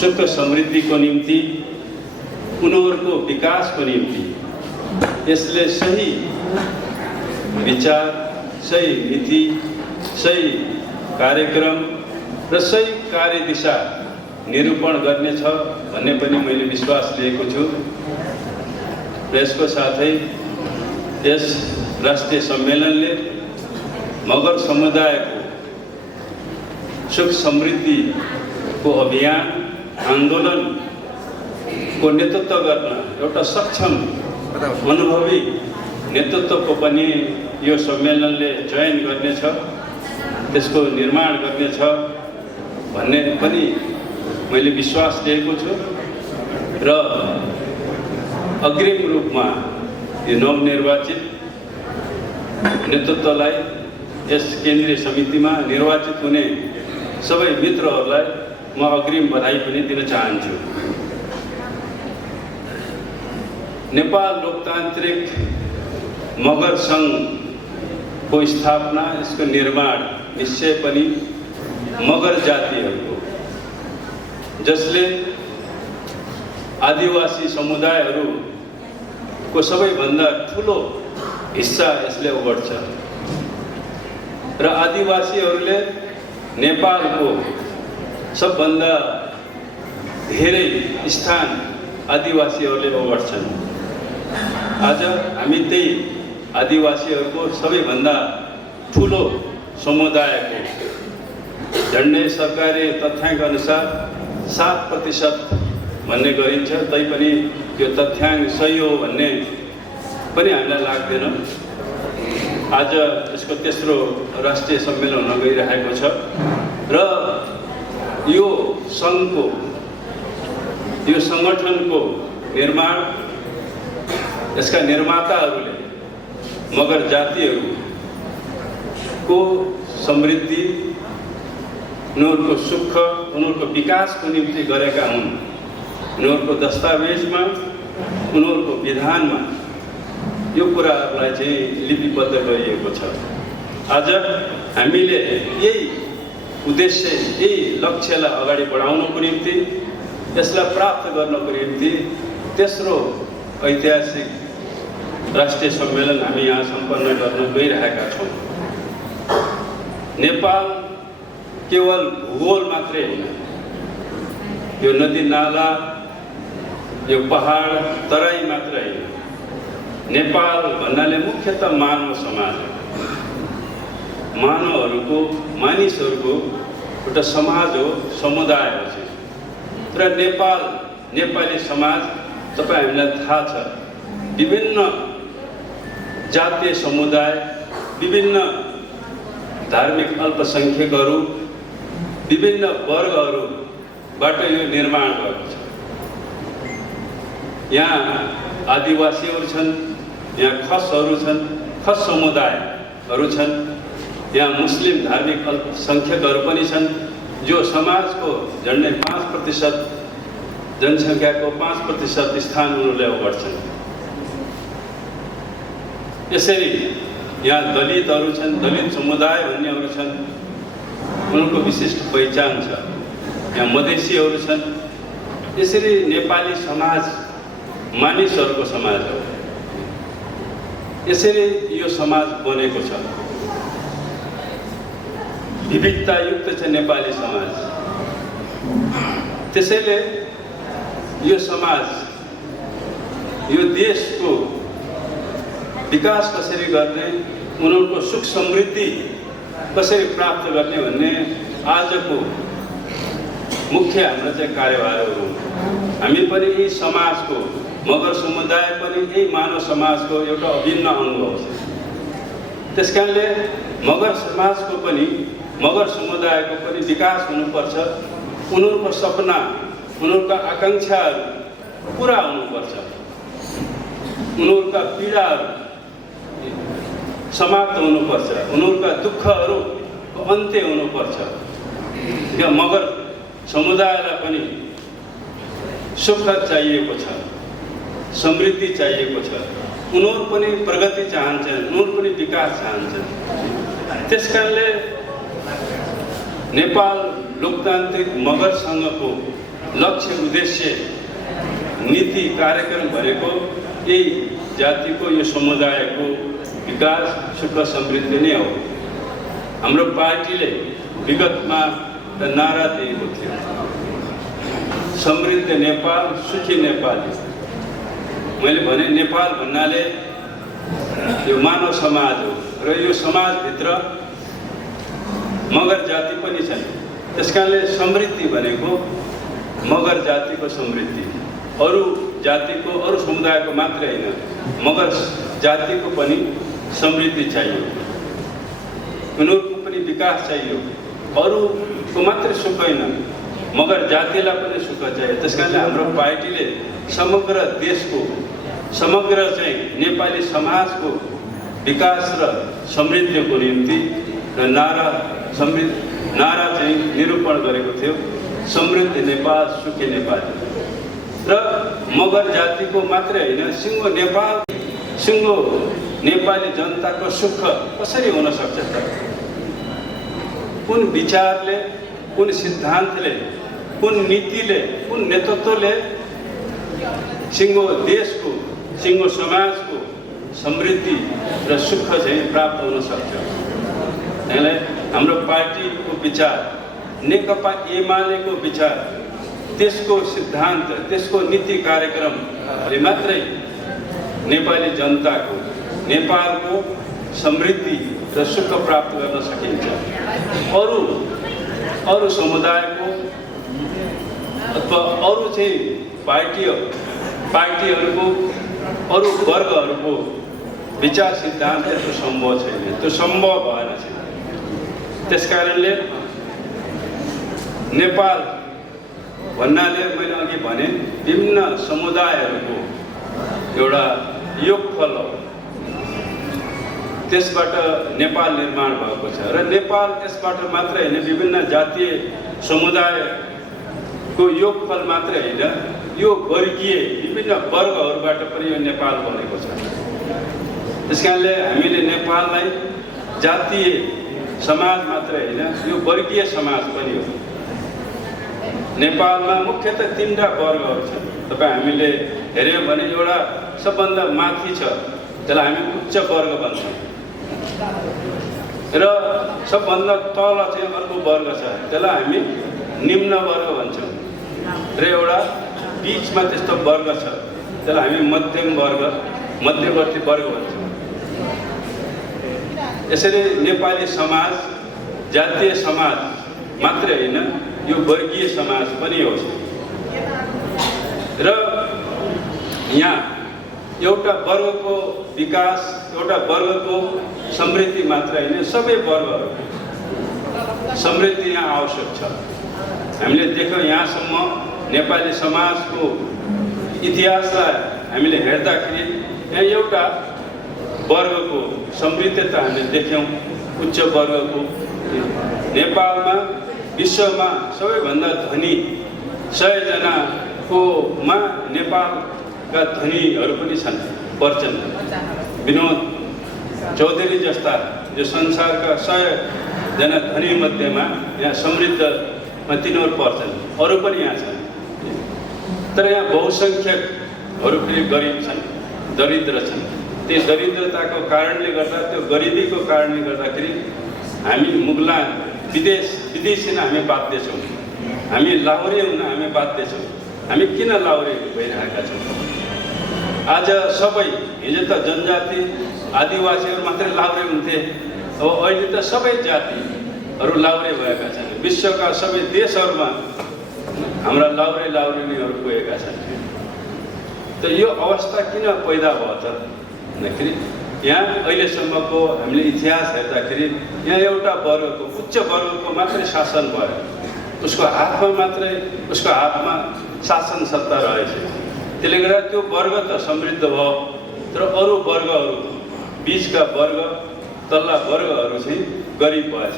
सुख समृद्धिको निम्ति, उनीहरूको विकासको निम्ति यसले सही विचार, सही नीति, सही कार्यक्रम र सही कार्यदिशा निरूपण गर्नेछ भन्ने पनि मैले विश्वास लिएको छु। र यसको साथै यस राष्ट्रिय सम्मेलनले मगर समुदायको सुख समृद्धिको अभियान, आन्दोलनको नेतृत्व गर्न एउटा सक्षम अनुभवी नेतृत्वको पनि यो सम्मेलनले चयन गर्नेछ, त्यसको निर्माण गर्नेछ भन्ने पनि मैले विश्वास लिएको छु। र अग्रिम रूपमा यो नवनिर्वाचित नेतृत्वलाई यस केन्द्रीय समितिमा निर्वाचित हुने सबै मित्रहरूलाई म अग्रिम बधाई पनि दिन चाहन्छु। नेपाल लोकतान्त्रिक मगर सङ्घको स्थापना, यसको निर्माण निश्चय पनि मगर जातिहरूको, जसले आदिवासी समुदायहरूको सबैभन्दा ठुलो हिस्सा यसले ओगट्छ र आदिवासीहरूले नेपालको सबभन्दा धेरै स्थान आदिवासीहरूले ओगट्छन्। आज हामी त्यही आदिवासीहरूको सबैभन्दा ठुलो समुदायको झन्डै सरकारी तथ्याङ्क अनुसार 7% भन्ने गरिन्छ, तैपनि त्यो तथ्याङ्क सही हो भन्ने पनि हामीलाई लाग्दैन। आज यसको तेस्रो राष्ट्रिय सम्मेलन हुन गइरहेको छ र यो सङ्घको, यो सङ्गठनको निर्माण, यसका निर्माताहरूले मगर जातिहरूको समृद्धि, उनीहरूको सुख, उनीहरूको विकासको निम्ति गरेका हुन्। उनीहरूको दस्तावेजमा, उनीहरूको विधानमा यो कुराहरूलाई चाहिँ लिपिबद्ध गरिएको छ। आज हामीले यही उद्देश्य, यही लक्ष्यलाई अगाडि बढाउनको निम्ति, यसलाई प्राप्त गर्नको निम्ति तेस्रो ऐतिहासिक राष्ट्रिय सम्मेलन हामी यहाँ सम्पन्न गर्न गइरहेका छौँ। नेपाल केवल भूगोल मात्रै होइन, यो नदी नाला, यो पहाड तराई मात्रै होइन। नेपाल भन्नाले मुख्यतः मानव समाज हो। मानवहरूको, मानिसहरूको एउटा समाज हो, समुदाय हो। र नेपाली समाज, तपाईँ हामीलाई थाहा छ, विभिन्न जातीय समुदाय, विभिन्न धार्मिक अल्पसङ्ख्यकहरू, विभिन्न वर्गहरूबाट यो निर्माण भएको छ। यहाँ आदिवासीहरू छन्, यहाँ खसहरू छन्, खस समुदायहरू छन्, यहाँ मुस्लिम धार्मिक अल्पसङ्ख्यकहरू पनि छन्, जो समाजको झन्डै 5% जनसङ्ख्याको 5% स्थान उनीहरूले ओगट्छन्। यसरी यहाँ दलितहरू छन्, दलित समुदाय भन्नेहरू छन्, उनीहरूको विशिष्ट पहिचान छ। यहाँ मधेसीहरू छन्। यसरी नेपाली समाज मानिसहरूको समाज हो। यसरी यो समाज बनेको छ। विविधतायुक्त छ नेपाली समाज। त्यसैले यो समाज, यो देशको विकास कसरी गर्ने, उनीहरूको सुख समृद्धि कसरी प्राप्त गर्ने भन्ने आजको मुख्य हाम्रो चाहिँ कार्यभारहरू हुन्। हामी पनि यही समाजको, मगर समुदाय पनि यही मानव समाजको एउटा अभिन्न अङ्ग हो। त्यसकारणले मगर समाजको पनि, मगर समुदायको पनि विकास हुनुपर्छ। उनीहरूको सपना, उनीहरूका आकाङ्क्षाहरू पुरा हुनुपर्छ। उनीहरूका पीडाहरू समाप्त हुनुपर्छ। उनीहरूका दुःखहरूको अन्त्य हुनुपर्छ। यो मगर समुदायलाई पनि सुख चाहिएको छ, समृद्धि चाहिएको छ। उनीहरू पनि प्रगति चाहन्छन्, उनीहरू पनि विकास चाहन्छन्। त्यसकारणले नेपाल लोकतान्त्रिक मगर सङ्घको लक्ष्य, उद्देश्य, नीति, कार्यक्रम भनेको यही जातिको, यो समुदायको विकास, सुख समृद्धि नै हो। हाम्रो पार्टीले विगतमा नारा दिएको थियो, समृद्ध नेपाल, सुखी नेपाल। मैले भने नेपाल भन्नाले यो मानव समाज हो र यो समाजभित्र मगर जाति पनि छन्। त्यसकारणले समृद्धि भनेको मगर जातिको समृद्धि, अरू जातिको, अरू समुदायको मात्रै होइन, मगर जातिको पनि समृद्धि चाहियो। उनीहरूको पनि विकास चाहियो। अरूको मात्रै सुख होइन, मगर जातिलाई पनि सुख चाहियो। त्यस कारणले हाम्रो पार्टीले समग्र देशको समग्र चाहिँ नेपाली समाजको विकास र समृद्धिको निम्ति नारा चाहिँ निरूपण गरेको थियो, समृद्ध नेपाल सुखी नेपाल। र मगर जातिको मात्रै होइन, सिङ्गो नेपाली जनताको सुख कसरी हुन सक्छ त? कुन विचारले, कुन सिद्धान्तले, कुन नीतिले, कुन नेतृत्वले सिङ्गो देशको, सिङ्गो समाजको समृद्धि र सुख चाहिँ प्राप्त हुन सक्छ? यसलाई हाम्रो पार्टीको विचार, नेकपा एमालेको विचार, त्यसको सिद्धान्त, त्यसको नीति कार्यक्रमले मात्रै नेपाली जनताको, नेपालको समृद्धि र सुख प्राप्त गर्न सकिन्छ। अरू समुदायको अथवा अरू चाहिँ पार्टीहरूको अरू वर्गहरूको विचार सिद्धान्त त्यो सम्भव छैन, त्यो सम्भव भएन छैन। त्यस कारणले नेपाल भन्नाले मैले अघि भने विभिन्न समुदायहरूको एउटा योगफल हो। त्यसबाट नेपाल निर्माण भएको छ र नेपाल यसबाट मात्रै होइन, विभिन्न जातीय समुदायको योगफल मात्रै होइन, यो वर्गीय विभिन्न वर्गहरूबाट पनि यो नेपाल बनेको छ। त्यस कारणले हामीले नेपाललाई जातीय समाज मात्रै होइन, यो वर्गीय समाज पनि हो। नेपालमा मुख्यतः 3टा वर्गहरू छन्। तपाईँ हामीले हेऱ्यौँ भने एउटा सबभन्दा माथि छ, त्यसलाई हामी उच्च वर्ग भन्छौँ, र सबभन्दा तल चाहिँ अर्को वर्ग छ, त्यसलाई हामी निम्न वर्ग भन्छौँ, र एउटा बिचमा त्यस्तो वर्ग छ, त्यसलाई हामी मध्यम वर्ग, मध्यवर्ती वर्ग भन्छौँ। यसरी नेपाली समाज जातीय समाज मात्रै होइन, यो वर्गीय समाज पनि हो। र यहाँ एउटा वर्गको विकास, एउटा वर्गको समृद्धि मात्र होइन, सबै वर्गहरूको समृद्धि यहाँ आवश्यक छ। हामीले देख्यौँ यहाँसम्म नेपाली समाजको इतिहासलाई हामीले हेर्दाखेरि यहाँ एउटा वर्गको समृद्धता हामीले देख्यौँ, उच्च वर्गको। नेपालमा विश्वमा सबैभन्दा धनी 100 जनाकोमा नेपालका धनीहरू पनि छन्, पर्छन्। विनोद चौधरी जस्ता जो संसारका 100 जना धनी मध्येमा यहाँ समृद्धमा तिनीहरू पर्छन्, अरू पनि यहाँ छन्। तर यहाँ बहुसङ्ख्यकहरू पनि गरिब छन्, दरिद्र छन्। त्यो दरिद्रताको कारणले गर्दा, त्यो गरिबीको कारणले गर्दाखेरि हामी मुगलान विदेशी नै हामी बाध्य छौँ, हामी लाहुरे हुन हामी बाध्य छौँ। हामी किन लाहुरे भइरहेका छौँ? आज सबै, हिजो त जनजाति आदिवासीहरू मात्रै लाहुरे हुन्थे, अब अहिले त सबै जातिहरू लाहुरे भएका छन्। विश्वका सबै देशहरूमा हाम्रा लाहुरेनीहरू गएका छन्। त यो अवस्था किन पैदा भयो त भन्दाखेरि यहाँ अहिलेसम्मको हामीले इतिहास हेर्दाखेरि यहाँ एउटा वर्गको, उच्च वर्गको मात्रै शासन भयो, उसको हातमा शासन सत्ता रहेछ। त्यसले गर्दा त्यो वर्ग त समृद्ध भयो, तर अरू वर्गहरू, बिचका वर्ग, तल्ला वर्गहरू चाहिँ गरिब भएछ।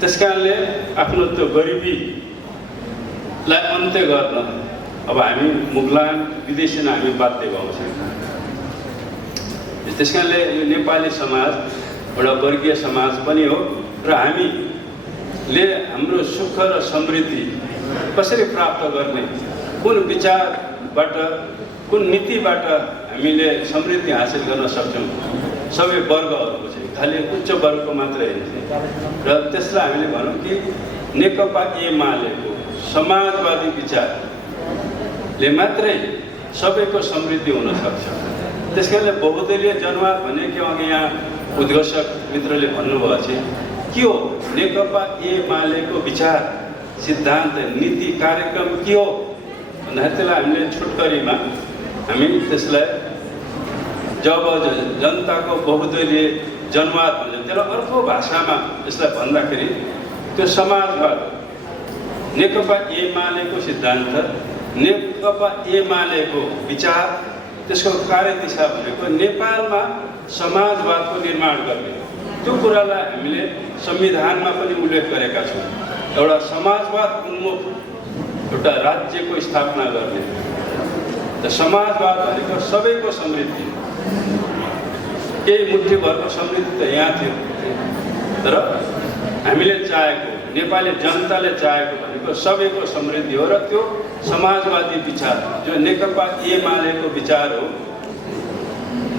त्यस कारणले आफ्नो त्यो गरिबीलाई अन्त्य गर्न अब हामी मुगलान विदेशीमा हामी बाध्य भएको छौँ। त्यस कारणले यो नेपाली समाज एउटा वर्गीय समाज पनि हो, र हामीले हाम्रो सुख र समृद्धि कसरी प्राप्त गर्ने, कुन विचारबाट, कुन नीतिबाट हामीले समृद्धि हासिल गर्न सक्छौँ, सबै वर्गहरूको चाहिँ, खालि उच्च वर्गको मात्रै होइन। र त्यसलाई हामीले भनौँ कि नेकपा एमालेको समाजवादी विचारले मात्रै सबैको समृद्धि हुन सक्छ। त्यस कारणले बहुदलीय जनवाद भनेको अघि यहाँ उद्घोषक मित्रले भन्नुभएको छ, के हो नेकपा एमालेको विचार सिद्धान्त नीति कार्यक्रम के हो भन्दाखेरि त्यसलाई हामीले छोटकरीमा हामी त्यसलाई जब जनताको बहुदलीय जनवाद भन्छ, त्यसलाई अर्को भाषामा यसलाई भन्दाखेरि त्यो समाजवाद नेकपा एमालेको सिद्धान्त, नेकपा एमालेको विचार, त्यसको कार्यदिशा भनेको नेपालमा समाजवादको निर्माण गर्ने। त्यो कुरालाई हामीले संविधानमा पनि उल्लेख गरेका छौँ। एउटा समाजवाद उन्मुख एउटा राज्यको स्थापना गर्ने। त समाजवाद भनेको सबैको समृद्धि, केही मुठीभरको समृद्धि त यहाँ थियो, तर हामीले चाहेको, नेपाली जनताले चाहेको भनेको सबैको समृद्धि हो। र त्यो समाजवादी विचार जो नेकपा एमालेको विचार हो,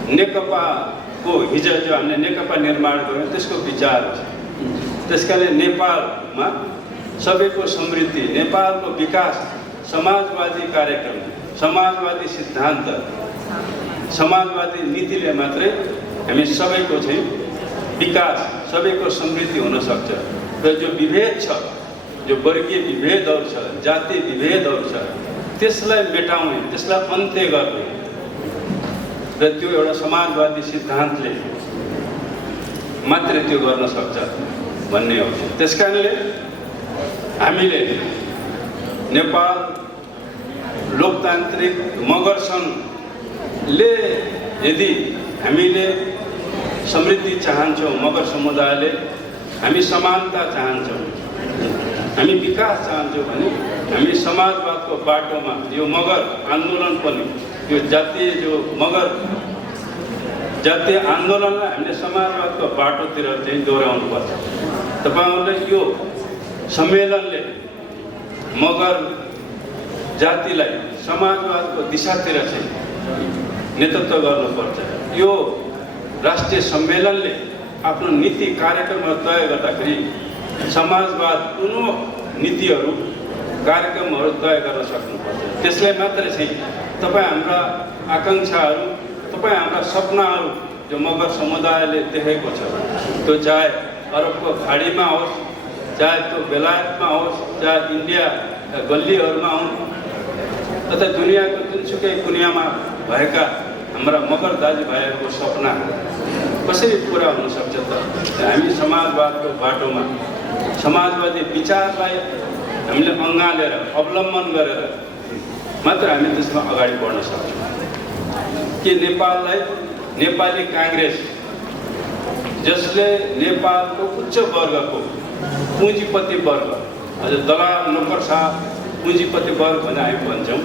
नेकपाको हिजो जो हामीले नेकपा निर्माण गर्यौँ त्यसको विचार हो। त्यसकारण नेपालमा सबैको समृद्धि, नेपालको विकास समाजवादी कार्यक्रम, समाजवादी सिद्धान्त, समाजवादी नीतिले मात्रै हामी सबैको चाहिँ विकास, सबैको समृद्धि हुन सक्छ। र जो विभेद छ, जो वर्गीय विभेदहरू छ, जातीय विभेदहरू छ, त्यसलाई मेटाउने, त्यसलाई अन्त्य गर्ने र त्यो एउटा समाजवादी सिद्धान्तले मात्रै त्यो गर्न सक्छ भन्ने हो। त्यसकारणले हामीले नेपाल लोकतान्त्रिक मगर सङ्घले यदि हामीले समृद्धि चाहन्छौँ, मगर समुदायले हामी समानता चाहन्छौँ, हामी विकास चाहन्छौँ भने हामी समाजवादको बाटोमा यो मगर आन्दोलन पनि, यो जातीय जो मगर जातीय आन्दोलनलाई हामीले समाजवादको बाटोतिर चाहिँ दोहोऱ्याउनुपर्छ। तपाईँहरूले यो सम्मेलनले मगर जातिलाई समाजवादको दिशातिर चाहिँ नेतृत्व गर्नुपर्छ। यो राष्ट्रिय सम्मेलनले आफ्नो नीति कार्यक्रमहरू तय गर्दाखेरि समाजवाद उन्मुख नीतिहरू, कार्यक्रमहरू तय गर्न सक्नुपर्छ। त्यसलाई मात्रै चाहिँ तपाईँ हाम्रा आकाङ्क्षाहरू, तपाईँ हाम्रा सपनाहरू जो मगर समुदायले देखेको छ, त्यो चाहे अरबको खाडीमा होस्, चाहे त्यो बेलायतमा होस्, चाहे इन्डिया गल्लीहरूमा हुन्, तथा दुनियाँको जुनसुकै कुनियामा भएका हाम्रा मगर दाजुभाइहरूको सपना कसरी पुरा हुन सक्छ त? हामी समाजवादको बाटोमा समाजवादी विचारलाई हामीले अँगालेर, अवलम्बन गरेर मात्र हामी त्यसमा अगाडि बढ्न सक्छौँ। के नेपाललाई नेपाली काङ्ग्रेस, जसले नेपालको उच्च वर्गको पुँजीपति वर्ग, हजुर दलाल नोकरशाह पुँजीपति वर्ग भनेर हामी भन्छौँ,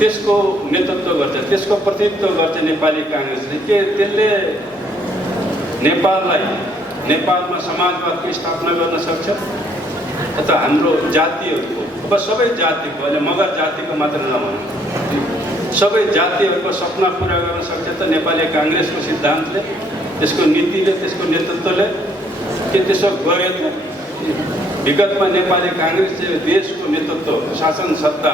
त्यसको नेतृत्व गर्छ, त्यसको प्रतिनिधित्व गर्छ नेपाली काङ्ग्रेसले। के त्यसले नेपालमा समाजवादको स्थापना गर्न सक्छ? अथवा हाम्रो जातिहरूको, अब सबै जातिको, अहिले मगर जातिको मात्र नभनौँ, सबै जातिहरूको सपना पुरा गर्न सक्छ त नेपाली काङ्ग्रेसको सिद्धान्तले, त्यसको नीतिले, त्यसको नेतृत्वले? के त्यसो गर्यो त? विगतमा नेपाली काङ्ग्रेसले देशको नेतृत्व, शासन सत्ता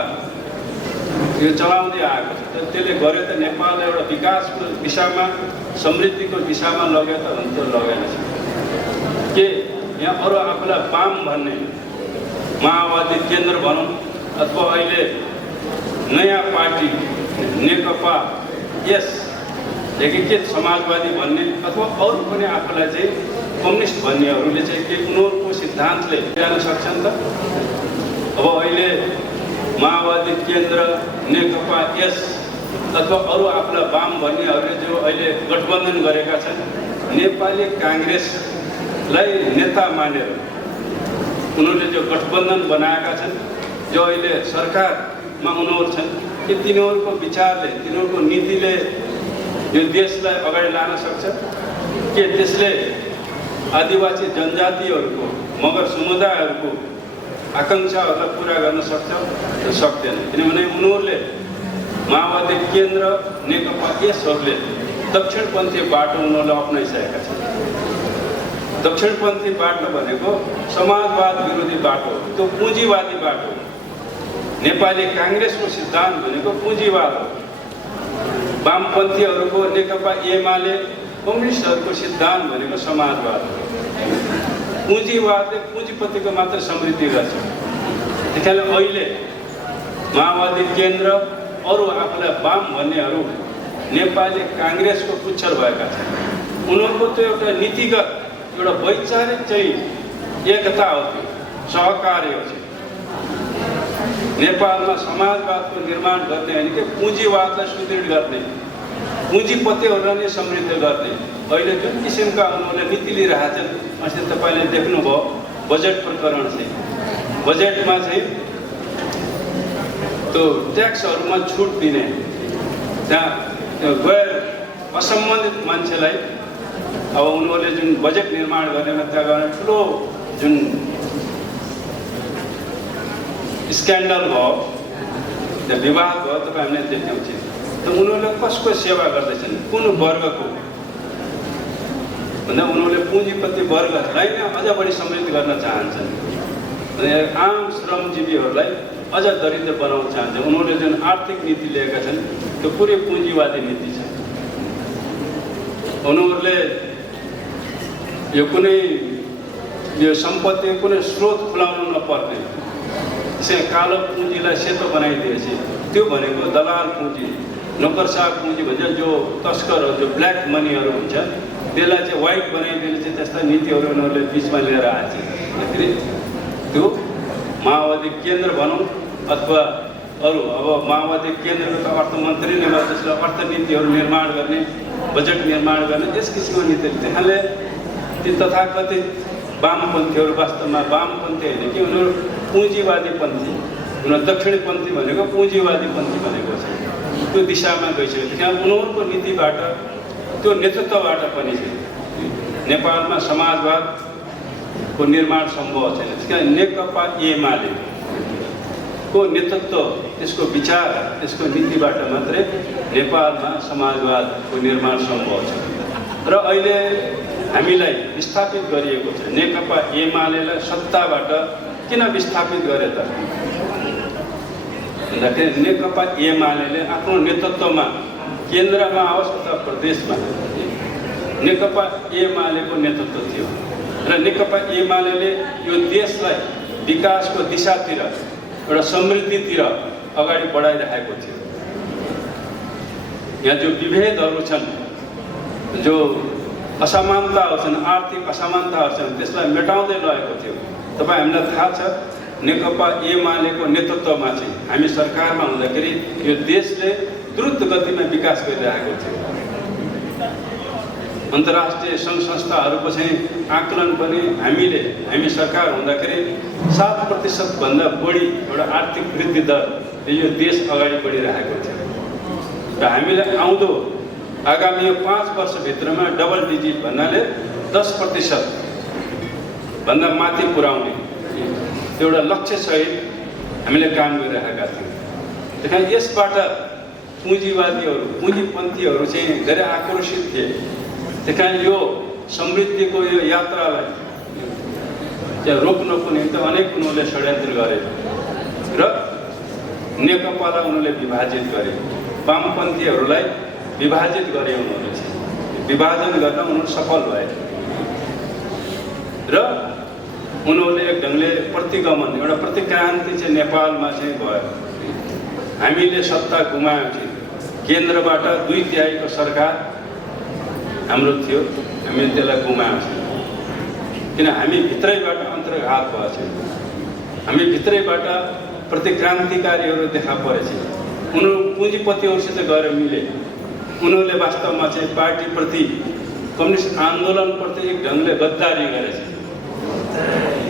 यो चलाउँदै आएको छ। त्यसले गर्यो त नेपाललाई एउटा विकासको दिशामा, समृद्धिको दिशामा लग्यो त? त्यो लगेन। के यहाँ अरू आफूलाई वाम भन्ने माओवादी केन्द्र भनौँ अथवा अहिले नयाँ पार्टी नेकपा एकीकृत समाजवादी भन्ने अथवा अरू पनि आफूलाई चाहिँ कम्युनिस्ट भन्नेहरूले चाहिँ के उनीहरूको सिद्धान्तले जान सक्छन् त? अब अहिले माओवादी केन्द्र, नेकपा अथवा अरू आफूलाई वाम भन्नेहरूले जो अहिले गठबन्धन गरेका छन्, नेपाली काङ्ग्रेसलाई नेता मानेर उनीहरूले जो गठबन्धन बनाएका छन्, जो अहिले सरकारमा उनीहरू छन्, के तिनीहरूको विचारले, तिनीहरूको नीतिले यो देशलाई अगाडि लान सक्छ? के त्यसले आदिवासी जनजातिहरूको, मगर समुदायहरूको आकाङ्क्षाहरूलाई पुरा गर्न सक्छ? त्यो सक्दैन। किनभने उनीहरूले माओवादी केन्द्र, नेकपाहरूले दक्षिणपन्थी बाटो उनीहरूले अप्नाइसकेका छन्। दक्षिणपन्थी बाटो भनेको समाजवाद विरोधी बाटो, त्यो पुँजीवादी बाटो। नेपाली काङ्ग्रेसको सिद्धान्त भनेको पुँजीवाद हो। वामपन्थीहरूको, नेकपा एमाले, कम्युनिस्टहरूको सिद्धान्त भनेको समाजवाद हो। पुँजीवादले पुँजीपतिको मात्र समृद्धि गर्छ। त्यसकारण अहिले माओवादी केन्द्र, अरू आफूलाई वाम भन्नेहरू नेपाली काङ्ग्रेसको पुच्छर भएका छन्। उनीहरूको त्यो एउटा नीतिगत, एउटा वैचारिक चाहिँ एकता हो। सहकार्य हो नेपालमा समाजवादको निर्माण गर्ने होइन कि पुँजीवादलाई सुदृढ गर्ने, पुँजीपतिहरूलाई नै समृद्ध गर्ने अहिले जुन किसिमका उनीहरूले नीति लिइरहेछन्। अस्ति तपाईँले देख्नुभयो बजेट प्रकरण चाहिँ, बजेटमा चाहिँ त्यो ट्याक्सहरूमा छुट दिने, त्यहाँ त्यो गैर असम्बन्धित मान्छेलाई अब उनीहरूले जुन बजेट निर्माण गर्नेमा त्यहाँ गर्ने ठुलो जुन स्क्यान्डल भयो, त्यहाँ विवाद भयो, तपाईँ हामीले देख्नुहुन्छ। त उनीहरूले कसको सेवा गर्दैछन्, कुन वर्गको भन्दा उनीहरूले पुँजीपति वर्गलाई नै अझ बढी समृद्ध गर्न चाहन्छन्। आम श्रमजीवीहरूलाई अझ दरिद्र बनाउन चाहन्छन्। उनीहरूले जुन आर्थिक नीति लिएका छन् त्यो पुरै पुँजीवादी नीति छ। उनीहरूले यो कुनै यो सम्पत्ति कुनै स्रोत खुलाउनु नपर्ने, त्यसै कालो पुँजीलाई सेतो बनाइदिएपछि त्यो भनेको दलाल पुँजी, नोकरसाह पुँजी भन्छ, जो तस्करहरू, जो ब्ल्याक मनीहरू हुन्छ, त्यसलाई चाहिँ व्हाइट बनाइदिने चाहिँ त्यस्ता नीतिहरू उनीहरूले बिचमा लिएर आएछ। त्यसरी त्यो माओवादी केन्द्र भनौँ अथवा अरू, अब माओवादी केन्द्रको त अर्थमन्त्री नै भयो, त्यसलाई अर्थनीतिहरू निर्माण गर्ने, बजेट निर्माण गर्ने, यस किसिमको नीतिहरू त्यहाँले ती तथाकथित वामपन्थीहरू वास्तवमा वामपन्थी होइन कि उनीहरू पुँजीवादी पन्थी, उनीहरू दक्षिणपन्थी भनेको पुँजीवादी पन्थी भनेको छ, त्यो दिशामा गइसक्यो। त्यहाँ उनीहरूको नीतिबाट त्यो नेतृत्वबाट पनि चाहिँ नेपालमा समाजवादको निर्माण सम्भव छैन। त्यसका नेकपा एमालेको नेतृत्व, त्यसको विचार, त्यसको नीतिबाट मात्रै नेपालमा समाजवादको निर्माण सम्भव छ। र अहिले हामीलाई विस्थापित गरिएको छ। नेकपा एमालेलाई सत्ताबाट किन विस्थापित गरे त भन्दाखेरि नेकपा एमाले आफ्नो नेतृत्वमा केन्द्रमा आओस् अथवा प्रदेशमा नेकपा एमालेको नेतृत्व थियो र नेकपा एमाले यो देशलाई विकासको दिशातिर, एउटा समृद्धितिर अगाडि बढाइरहेको थियो। यहाँ जो विभेदहरू छन्, जो असमानताहरू छन्, आर्थिक असमानताहरू छन्, त्यसलाई मेटाउँदै लगेको थियो। तपाईँ हामीलाई थाहा छ नेकपा एमालेको नेतृत्वमा चाहिँ हामी सरकारमा हुँदाखेरि यो देशले द्रुत गतिमा विकास गरिरहेको थियो। अन्तर्राष्ट्रिय सङ्घ संस्थाहरूको चाहिँ आकलन पनि हामी सरकार हुँदाखेरि 7% भन्दा बढी एउटा आर्थिक वृद्धि दर यो देश अगाडि बढिरहेको थियो र हामीलाई आउँदो आगामी यो 5 वर्षभित्रमा डबल डिजिट भन्नाले 10% भन्दा माथि पुर्याउने एउटा लक्ष्यसहित हामीले काम गरिरहेका थियौँ। त्यहाँ यसबाट पुँजीवादीहरू, पुँजीपन्थीहरू चाहिँ धेरै आक्रोशित थिए। त्यहाँ यो समृद्धिको यो यात्रालाई चाहिँ रोक्नको निम्ति अनेक उनीहरूले षड्यन्त्र गरे र नेकपालाई उनीहरूले विभाजित गरे, वामपन्थीहरूलाई विभाजित गरे। उनीहरूले चाहिँ विभाजन गर्न उनीहरू सफल भए र उनीहरूले एक ढङ्गले प्रतिगमन, एउटा प्रतिक्रान्ति चाहिँ नेपालमा चाहिँ भयो। हामीले सत्ता गुमायौँ थियो, केन्द्रबाट 2/3 सरकार हाम्रो थियो, हामीले त्यसलाई गुमायौँ थियो किन हामी भित्रैबाट अन्तर्घात भएको थियो, हामी भित्रैबाट प्रतिक्रान्तिकारीहरू देखा परेछ। उनीहरू पुँजीपतिहरूसित गएर मिले, उनीहरूले वास्तवमा चाहिँ पार्टीप्रति, कम्युनिस्ट आन्दोलनप्रति एक ढङ्गले गद्दारी गरेछ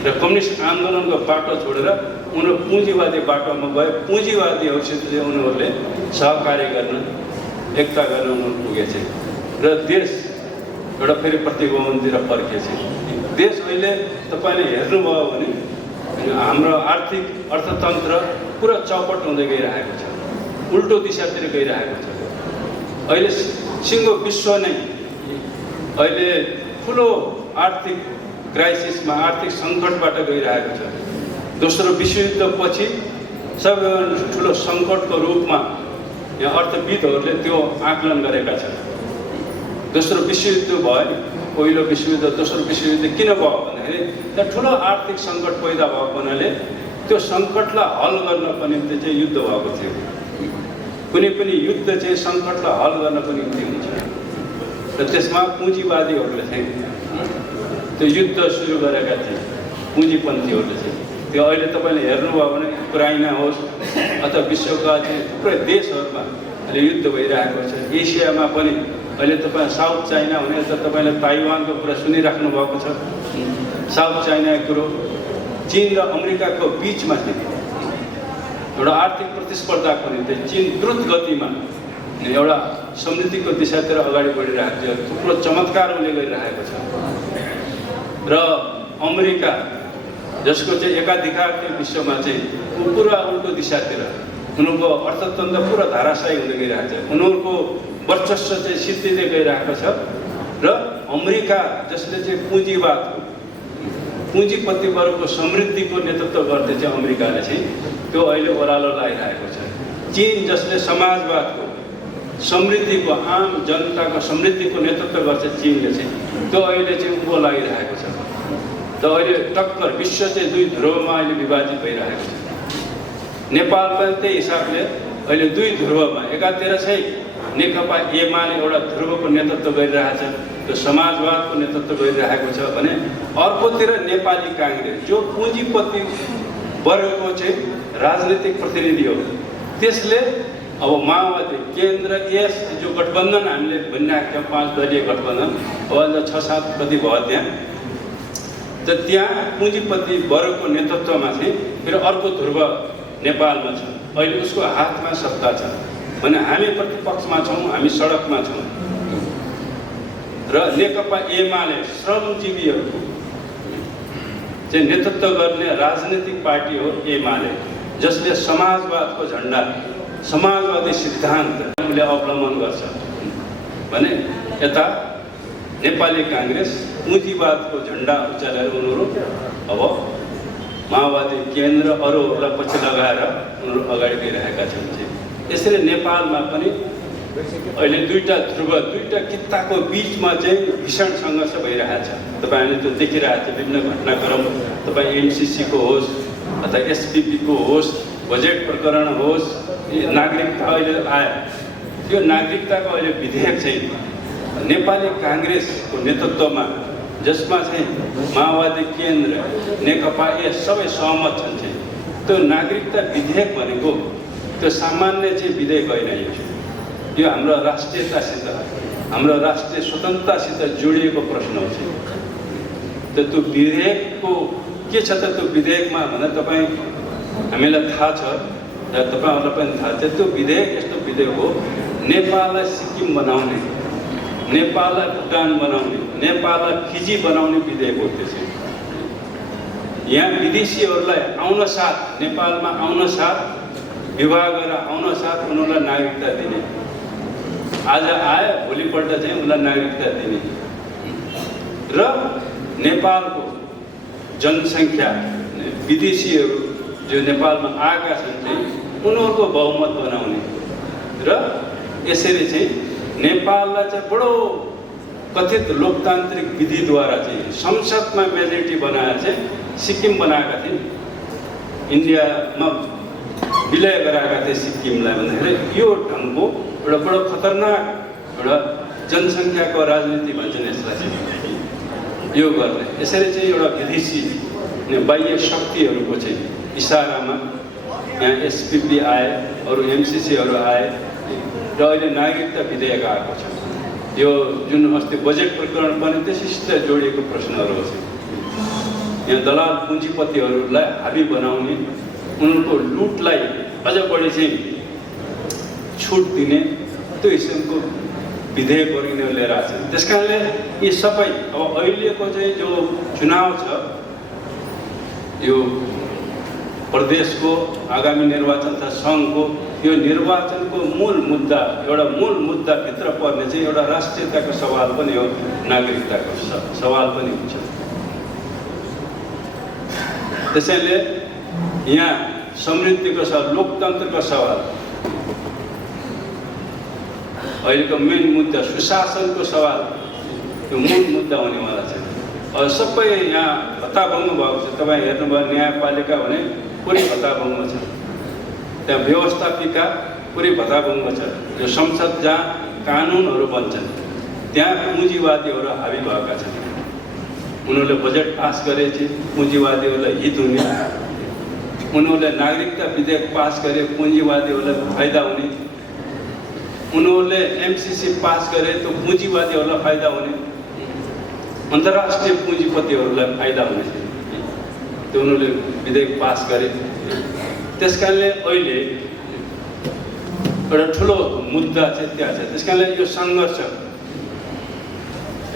र कम्युनिस्ट आन्दोलनको बाटो छोडेर उनीहरू पुँजीवादी बाटोमा गए। पुँजीवादीहरूसित चाहिँ उनीहरूले सहकार्य गर्न, एकता गर्न उनीहरू पुगेछ र देश एउटा फेरि प्रतिगमनतिर फर्केछ। देश अहिले तपाईँले हेर्नुभयो भने हाम्रो आर्थिक अर्थतन्त्र पुरा चौपट हुँदै गइरहेको छ, उल्टो दिशातिर गइरहेको छ। अहिले सिङ्गो विश्व नै अहिले ठुलो आर्थिक क्राइसिसमा, आर्थिक सङ्कटबाट गइरहेको छ। दोस्रो विश्वयुद्धपछि सबैभन्दा ठुलो सङ्कटको रूपमा यहाँ अर्थविदहरूले त्यो आकलन गरेका छन्। दोस्रो विश्वयुद्ध भयो, पहिलो विश्वयुद्ध, दोस्रो विश्वयुद्ध किन भयो भन्दाखेरि त्यहाँ ठुलो आर्थिक सङ्कट पैदा भएको हुनाले त्यो सङ्कटलाई हल गर्नको निम्ति चाहिँ युद्ध भएको थियो। कुनै पनि युद्ध चाहिँ सङ्कटलाई हल गर्नको निम्ति हुन्छ र त्यसमा पुँजीवादीहरूले चाहिँ त्यो युद्ध सुरु गरेका थिए, पुँजीपन्थीहरूले चाहिँ। त्यो अहिले तपाईँले हेर्नुभयो भने युक्राइना होस् अथवा विश्वका चाहिँ थुप्रै देशहरूमा अहिले युद्ध भइरहेको छ। एसियामा पनि अहिले तपाईँ साउथ चाइना भने त तपाईँले ताइवानको कुरा सुनिराख्नु भएको छ। साउथ चाइनाको कुरो चीन र अमेरिकाको बिचमा चाहिँ एउटा आर्थिक प्रतिस्पर्धाको निम्ति चीन द्रुत गतिमा एउटा समृद्धिको दिशातिर अगाडि बढिरहेको छ। थुप्रो चमत्कार उसले गरिरहेको छ। र अमेरिका जसको चाहिँ एकाधिकार थियो विश्वमा चाहिँ पुरा उल्टो दिशातिर उनीहरूको अर्थतन्त्र पुरा धाराशायी हुँदै गइरहेको छ। उनीहरूको वर्चस्व चाहिँ सिद्धिँदै गइरहेको छ। र अमेरिका जसले चाहिँ पुँजीवादको पुँजीपतिवर्गको समृद्धिको नेतृत्व गर्दै चाहिँ अमेरिकाले चाहिँ त्यो अहिले ओह्रालो लागिरहेको छ। चीन जसले समाजवादको समृद्धिको आम जनताको समृद्धिको नेतृत्व गर्छ चीनले चाहिँ त्यो अहिले चाहिँ उँभो लागिरहेको छ। त अहिले टक्कर विश्व चाहिँ दुई ध्रुवमा अहिले विभाजित भइरहेको छ। नेपाल पनि त्यही हिसाबले अहिले दुई ध्रुवमा एकातिर चाहिँ नेकपा एमाले एउटा ध्रुवको नेतृत्व गरिरहेछ, त्यो समाजवादको नेतृत्व गरिरहेको छ भने अर्कोतिर नेपाली काङ्ग्रेस जो पुँजीपति वर्गको चाहिँ राजनीतिक प्रतिनिधि हो त्यसले अब माओवादी केन्द्र यस जो गठबन्धन हामीले भनिरहेको थियौँ 5 दलीय गठबन्धन अब 6-7 कति भयो त त्यहाँ पुँजीपति वर्गको नेतृत्वमा चाहिँ फेरि अर्को ध्रुव नेपालमा छ। अहिले उसको हातमा सत्ता छ भने हामी प्रतिपक्षमा छौँ, हामी सडकमा छौँ। र नेकपा एमाले श्रमजीवीहरूको चाहिँ नेतृत्व गर्ने राजनीतिक पार्टी हो एमाले जसले समाजवादको झन्डा समाजवादी सिद्धान्तले अवलम्बन गर्छ भने यता नेपाली काङ्ग्रेस पुँजीवादको झन्डा उचालेर उनीहरू अब माओवादी केन्द्र अरूहरूलाई पछि लगाएर उनीहरू अगाडि गइरहेका छन्। यसरी नेपालमा पनि अहिले दुईटा ध्रुव दुईटा कित्ताको बिचमा चाहिँ भीषण सङ्घर्ष भइरहेछ। तपाईँहरूले त्यो देखिरहेको छ विभिन्न घटनाक्रम तपाईँ एमसिसीको होस् अथवा एसपिपीको होस् बजेट प्रकरण होस् नागरिकता अहिले आयो त्यो नागरिकताको अहिले विधेयक चाहिँ नेपाली काङ्ग्रेसको नेतृत्वमा जसमा चाहिँ माओवादी केन्द्र नेकपा ए सबै सहमत छन् चाहिँ त्यो नागरिकता विधेयक भनेको त्यो सामान्य चाहिँ विधेयक होइन। यो हाम्रो राष्ट्रियतासित हाम्रो राष्ट्रिय स्वतन्त्रतासित जोडिएको प्रश्न हो चाहिँ। त्यो विधेयकको के छ त त्यो विधेयकमा भन्दा तपाईँ हामीलाई थाहा छ र तपाईँहरूलाई पनि थाहा छ त्यो विधेयक यस्तो विधेयक हो नेपाललाई सिक्किम बनाउने नेपाललाई भुटान बनाउने नेपाललाई फिजी बनाउने विधेयक हो। त्यो चाहिँ यहाँ विदेशीहरूलाई आउन साथ नेपालमा आउन साथ विवाह गरेर आउन साथ उनीहरूलाई नागरिकता दिने आज आयो भोलिपल्ट चाहिँ उनीहरूलाई नागरिकता दिने र नेपालको जनसङ्ख्या विदेशीहरू जो नेपालमा आएका छन् चाहिँ उनीहरूको बहुमत बनाउने र यसरी चाहिँ नेपाललाई चाहिँ बडो कथित लोकतान्त्रिक विधिद्वारा चाहिँ संसदमा मेजोरिटी बनाएर चाहिँ सिक्किम बनाएका थिए। इन्डियामा विलय गराएका थिए सिक्किमलाई भन्दाखेरि यो ढङ्गको एउटा बडो खतरनाक एउटा जनसङ्ख्याको राजनीति भन्छन् यसलाई चाहिँ यो गर्ने। यसरी चाहिँ एउटा विदेशी बाह्य शक्तिहरूको चाहिँ इसारामा यहाँ एसपिपी आए अरू एमसिसीहरू आए र अहिले नागरिकता विधेयक आएको छ। यो जुन अस्ति बजेट प्रकरण पनि त्यसैसित जोडिएको प्रश्नहरू हो। यहाँ दलाल पुँजीपतिहरूलाई हाबी बनाउने उनीहरूको लुटलाई अझ बढी चाहिँ छुट दिने त्यो हिसाबको विधेयकहरू यिनीहरू लिएर आएको छ। त्यस कारणले यी सबै अब अहिलेको चाहिँ जो चुनाव छ यो प्रदेशको आगामी निर्वाचन तथा सङ्घको यो निर्वाचनको मूल मुद्दा एउटा मूल मुद्दाभित्र पर्ने चाहिँ एउटा राष्ट्रियताको सवाल पनि हो, नागरिकताको सवाल पनि हुन्छ। त्यसैले यहाँ समृद्धिको सवाल लोकतन्त्रको सवाल अहिलेको मेन मुद्दा सुशासनको सवाल यो मूल मुद्दा हुनेवाला छ। सबै यहाँ हत्ताभङ्ग भएको छ। तपाईँ हेर्नुभयो न्यायपालिका भने पुरै भत्ताभङ्ग छ, त्यहाँ व्यवस्थापिका पुरै भत्ताभङ्ग छ। यो संसद जहाँ कानुनहरू बन्छन् त्यहाँ पुँजीवादीहरू हाबी भएका छन्। उनीहरूले बजेट पास गरेपछि पुँजीवादीहरूलाई हित हुने उनीहरूले नागरिकता विधेयक पास गरे पुँजीवादीहरूलाई फाइदा हुने, उनीहरूले एमसीसी पास गरे त्यो पुँजीवादीहरूलाई फाइदा हुने, अन्तर्राष्ट्रिय पुँजीपतिहरूलाई फाइदा हुने त्यो उनीहरूले विधेयक पास गरे। त्यस कारणले अहिले एउटा ठुलो मुद्दा चाहिँ त्यहाँ छ। त्यस कारणले यो सङ्घर्ष,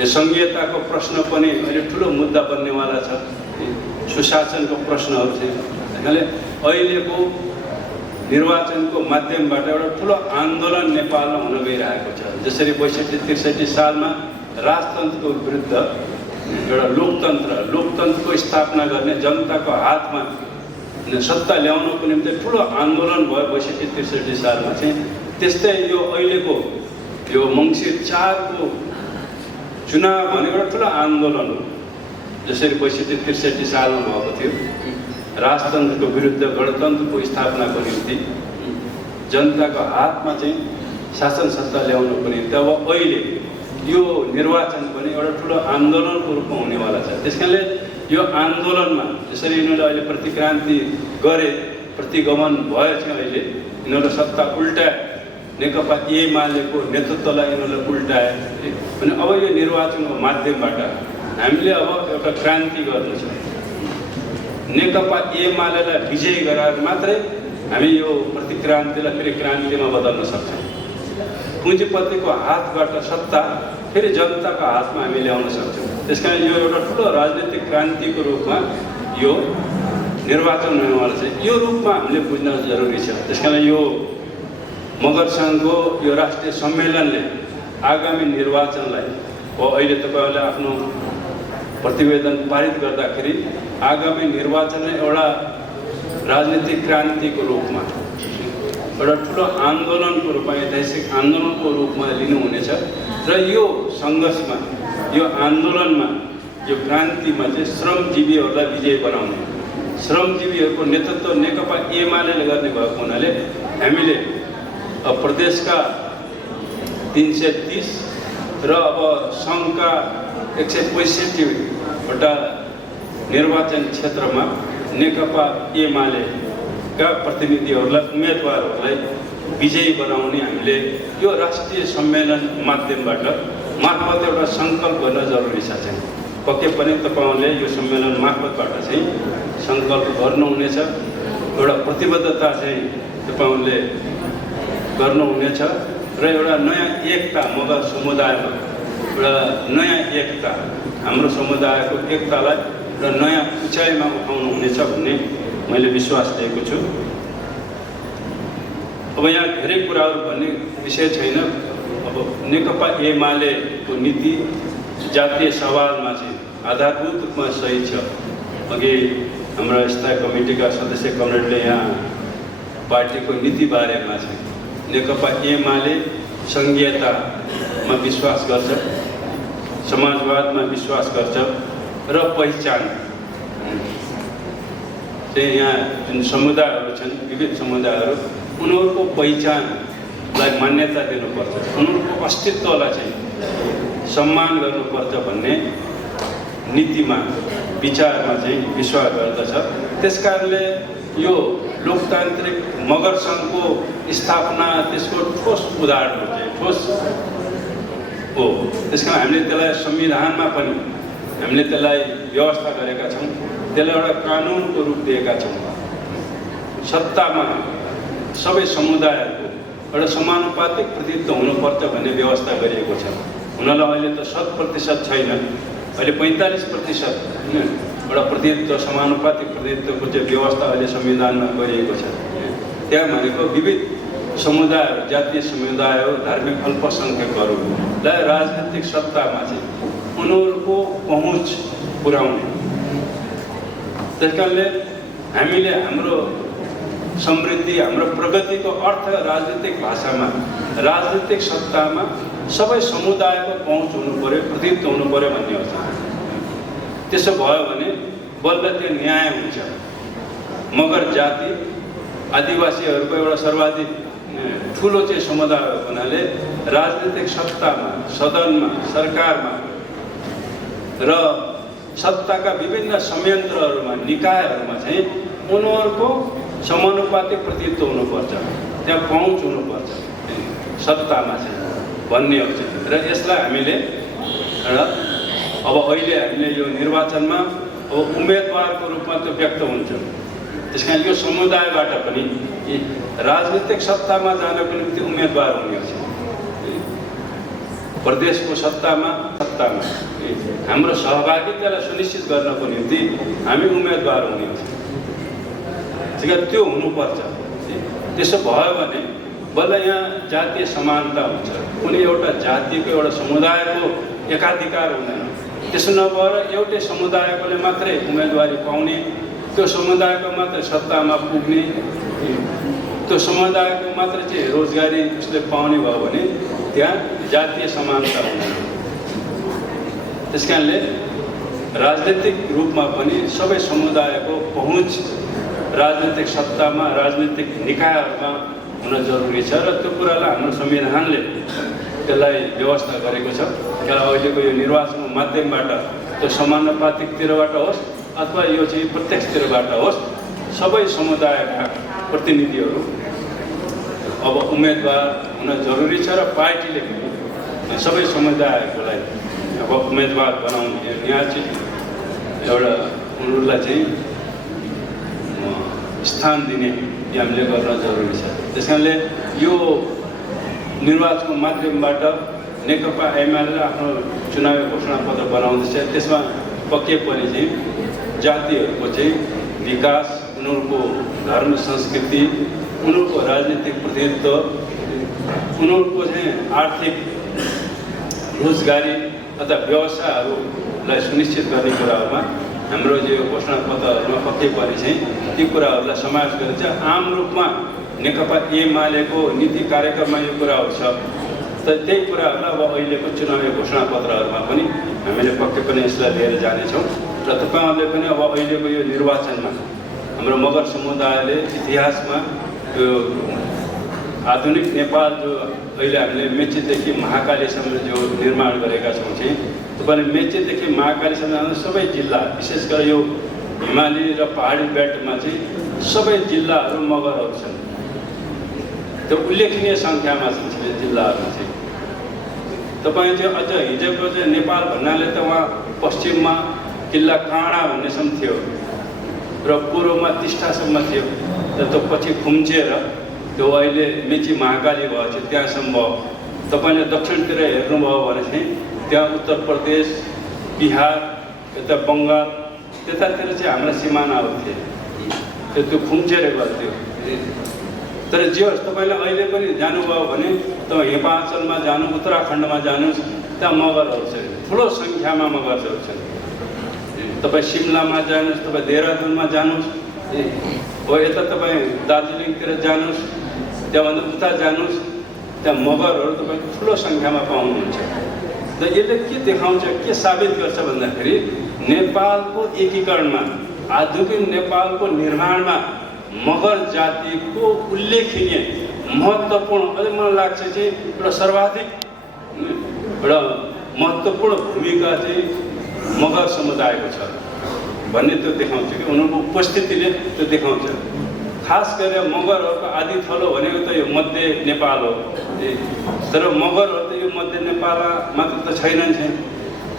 यो सङ्घीयताको प्रश्न पनि अहिले ठुलो मुद्दा बन्नेवाला छ, सुशासनको प्रश्नहरू चाहिँ। त्यस अहिलेको निर्वाचनको माध्यमबाट एउटा ठुलो आन्दोलन नेपालमा हुन गइरहेको छ। जसरी 62-63 सालमा राजतन्त्रको विरुद्ध एउटा लोकतन्त्रको स्थापना गर्ने, जनताको हातमा सत्ता ल्याउनको निम्ति ठुलो आन्दोलन भयो 62-63 सालमा चाहिँ। त्यस्तै यो अहिलेको यो मङ्सिर 4 को चुनाव भनेको एउटा ठुलो आन्दोलन हो। जसरी 62-63 सालमा भएको थियो, राजतन्त्रको विरुद्ध गणतन्त्रको स्थापनाको निम्ति जनताको हातमा चाहिँ शासन सत्ता ल्याउनको निम्ति अब अहिले यो निर्वाचन पनि एउटा ठुलो आन्दोलनको रूपमा हुनेवाला छ। त्यस कारणले यो आन्दोलनमा जसरी यिनीहरूले अहिले प्रतिक्रान्ति गरे, प्रतिगमन भयो चाहिँ अहिले यिनीहरूले सत्ता उल्टाए, नेकपा एमालेको नेतृत्वलाई यिनीहरूले उल्टाए भने अब यो निर्वाचनको माध्यमबाट हामीले अब एउटा क्रान्ति गर्नु छ। नेकपा एमालेलाई विजय गराएर मात्रै हामी यो प्रतिक्रान्तिलाई फेरि क्रान्तिमा बदल्न सक्छौँ। पुँजीपतिको हातबाट सत्ता फेरि जनताको हातमा हामी ल्याउन सक्छौँ। त्यस कारण यो एउटा ठुलो राजनीतिक क्रान्तिको रूपमा यो निर्वाचन हुनेवाला छ। यो रूपमा हामीले बुझ्न जरुरी छ। त्यस कारण यो मगर सङ्घको यो राष्ट्रिय सम्मेलनले आगामी निर्वाचनलाई अहिले तपाईँहरूले आफ्नो प्रतिवेदन पारित गर्दाखेरि आगामी निर्वाचनलाई एउटा राजनीतिक क्रान्तिको रूपमा, एउटा ठुलो आन्दोलनको रूपमा, ऐतिहासिक आन्दोलनको रूपमा लिनुहुनेछ र यो सङ्घर्षमा, यो आन्दोलनमा, यो क्रान्तिमा चाहिँ श्रमजीवीहरूलाई विजय बनाउने, श्रमजीवीहरूको नेतृत्व नेकपा एमालेले गर्ने भएको हुनाले हामीले प्रदेशका 330 र अब सङ्घका 165वटा निर्वाचन क्षेत्रमा नेकपा एमालेका प्रतिनिधिहरूलाई, उम्मेदवारहरूलाई विजयी बनाउने हामीले यो राष्ट्रिय सम्मेलन मार्फत एउटा सङ्कल्प गर्न जरुरी छ। चाहिँ पक्कै पनि तपाईँहरूले यो सम्मेलन मार्फतबाट चाहिँ सङ्कल्प गर्नुहुनेछ, एउटा प्रतिबद्धता चाहिँ तपाईँहरूले गर्नुहुनेछ र एउटा नयाँ एकता मगर समुदायमा, एउटा नयाँ एकता, हाम्रो समुदायको एकतालाई र नयाँ उचाइमा उठाउनुहुनेछ भन्ने मैले विश्वास लिएको छु। अब यहाँ धेरै कुराहरू भन्ने विषय छैन। अब नेकपा एमालेको नीति जातीय सवालमा चाहिँ आधारभूत रूपमा सही छ। अघि हाम्रा स्थायी कमिटीका सदस्य कमरेडले यहाँ पार्टीको नीति बारेमा चाहिँ नेकपा एमाले सङ्घीयतामा विश्वास गर्छ, समाजवादमा विश्वास गर्छ र पहिचान चाहिँ यहाँ जुन समुदायहरू छन्, विविध समुदायहरू, उनीहरूको पहिचानलाई मान्यता दिनुपर्छ, उनीहरूको अस्तित्वलाई चाहिँ सम्मान गर्नुपर्छ भन्ने नीतिमा, विचारमा चाहिँ विश्वास गर्दछ। त्यस कारणले यो लोकतान्त्रिक मगर सङ्घको स्थापना त्यसको ठोस उदाहरण चाहिँ ठोस हो। त्यस कारण हामीले त्यसलाई संविधानमा पनि हामीले त्यसलाई व्यवस्था गरेका छौँ, त्यसलाई एउटा कानुनको रूप दिएका छौँ। सत्तामा सबै समुदायहरूको एउटा समानुपातिक प्रतिनिधित्व हुनुपर्छ भन्ने व्यवस्था गरिएको छ। हुनलाई अहिले त 100% छैन, अहिले 45% एउटा प्रतिनिधित्व, समानुपातिक प्रतिनिधित्वको चाहिँ व्यवस्था अहिले संविधानमा गरिएको छ। त्यहाँ भनेको विविध समुदायहरू, जातीय समुदायहरू, धार्मिक अल्पसङ्ख्यकहरूलाई राजनीतिक सत्तामा चाहिँ उनीहरूको पहुँच पुर्याउने। त्यस कारणले हामीले हाम्रो समृद्धि, हाम्रो प्रगतिको अर्थ राजनीतिक भाषामा, राजनीतिक सत्तामा सबै समुदायको पहुँच हुनु पर्यो, प्रतिनिधित्व हुनु पर्यो भन्ने हो। त्यसो भयो भने बल्ल त्यो न्याय हुन्छ। मगर जाति, आदिवासीहरूको एउटा सर्वाधिक ठुलो चाहिँ समुदाय हुनाले राजनीतिक सत्तामा, सदनमा, सरकारमा र सत्ताका विभिन्न संयन्त्रहरूमा, निकायहरूमा चाहिँ उनीहरूको समानुपातिक प्रतिनिधित्व हुनुपर्छ, त्यहाँ पहुँच हुनुपर्छ सत्तामा चाहिँ भन्ने हो चाहिँ। र यसलाई हामीले एउटा अब अहिले हामीले यो निर्वाचनमा अब उम्मेदवारको रूपमा त्यो व्यक्त हुन्छ। त्यस कारण यो समुदायबाट पनि राजनीतिक सत्तामा जानको निम्ति उम्मेदवार हुने हो। प्रदेशको सत्तामा हाम्रो सहभागितालाई सुनिश्चित गर्नको निम्ति हामी उम्मेदवार हुने हो। त्यो हुनुपर्छ। त्यसो भयो भने बल्ल यहाँ जातीय समानता हुन्छ, कुनै एउटा जातिको एउटा समुदायको एकाधिकार हुँदैन। त्यसो नभएर एउटै समुदायकोले मात्रै उम्मेदवारी पाउने, त्यो समुदायको मात्रै सत्तामा पुग्ने, त्यो समुदायको मात्रै चाहिँ रोजगारी उसले पाउने भयो भने त्यहाँ जातीय समानता हुँदैन। त्यस कारणले राजनीतिक रूपमा पनि सबै समुदायको पहुँच राजनीतिक सत्तामा, राजनीतिक निकायहरूमा हुन जरुरी छ। र त्यो कुरालाई हाम्रो संविधानले त्यसलाई व्यवस्था गरेको छ। त्यसलाई अहिलेको यो निर्वाचनको माध्यमबाट त्यो समानुपातिकतिरबाट होस् अथवा यो चाहिँ प्रत्यक्षतिरबाट होस्, सबै समुदायका प्रतिनिधिहरू अब उम्मेदवार हुन जरुरी छ। र पार्टीले सबै समुदायहरूलाई अब उम्मेदवार बनाउने यहाँ चाहिँ एउटा उनीहरूलाई चाहिँ स्थान दिने हामीले गर्न जरुरी छ। त्यस कारणले यो निर्वाचनको माध्यमबाट नेकपा एमाले आफ्नो चुनावी घोषणापत्र बनाउँदैछ। त्यसमा पक्कै पनि चाहिँ जातिहरूको चाहिँ विकास, उनीहरूको धर्म संस्कृति, उनीहरूको राजनीतिक प्रतिनिधित्व, उनीहरूको चाहिँ आर्थिक रोजगारी अथवा व्यवसायहरूलाई सुनिश्चित गर्ने कुराहरूमा हाम्रो जो घोषणापत्रहरूमा पक्कै पनि चाहिँ ती कुराहरूलाई समावेश गरिन्छ। आम रूपमा नेकपा एमालेको नीति कार्यक्रममा यो कुराहरू छ, त त्यही कुराहरूलाई अब अहिलेको चुनावी घोषणापत्रहरूमा पनि हामीले पक्कै पनि यसलाई लिएर जानेछौँ। र तपाईँहरूले पनि अब अहिलेको यो निर्वाचनमा हाम्रो मगर समुदायले इतिहासमा यो आधुनिक नेपाल जो अहिले हामीले मेचीदेखि महाकालीसम्म जो निर्माण गरेका छौँ चाहिँ, तपाईँले मेचीदेखि महाकालीसम्म जाँदा सबै जिल्ला, विशेष गरेर यो हिमाली र पहाडी बेल्टमा चाहिँ सबै जिल्लाहरू मगरहरू छन्। त्यो उल्लेखनीय सङ्ख्यामा छन् सबै जिल्लाहरूमा चाहिँ। तपाईँ चाहिँ अझ हिजोको चाहिँ नेपाल भन्नाले त उहाँ पश्चिममा किल्ला काँडा भन्नेसम्म थियो र पूर्वमा टिस्टासम्म थियो। र त्यो पछि खुम्चेर त्यो अहिले मेची महाकाली भयो चाहिँ त्यहाँसम्म भयो। तपाईँले दक्षिणतिर हेर्नुभयो भने चाहिँ त्यहाँ उत्तर प्रदेश, बिहार, यता बङ्गाल, त्यतातिर चाहिँ हाम्रा सिमानाहरू थिए। त्यो खुम्चेर गर्थ्यो। तर जे होस्, तपाईँले अहिले पनि जानुभयो भने तपाईँ हिमाचलमा जानु, उत्तराखण्डमा जानुहोस्, त्यहाँ मगरहरू छन्, ठुलो सङ्ख्यामा मगरहरू छन्। तपाईँ सिमलामा जानुहोस्, तपाईँ देहरादुनमा जानुहोस्, हो यता तपाईँ दार्जिलिङतिर जानुहोस्, त्यहाँभन्दा उता जानुहोस्, त्यहाँ मगरहरू तपाईँ ठुलो सङ्ख्यामा पाउनुहुन्छ। र यसले के देखाउँछ, के साबित गर्छ भन्दाखेरि नेपालको एकीकरणमा, आधुनिक नेपालको निर्माणमा मगर जातिको उल्लेखनीय महत्त्वपूर्ण, अझै मलाई लाग्छ चाहिँ एउटा सर्वाधिक एउटा महत्त्वपूर्ण भूमिका चाहिँ मगर समुदायको छ भन्ने त्यो देखाउँछ कि उनीहरूको उपस्थितिले त्यो देखाउँछ। खास गरेर मगरहरूको आदि थलो भनेको त यो मध्य नेपाल हो। तर मगरहरू त यो मध्य नेपाल मात्र त छैनन्,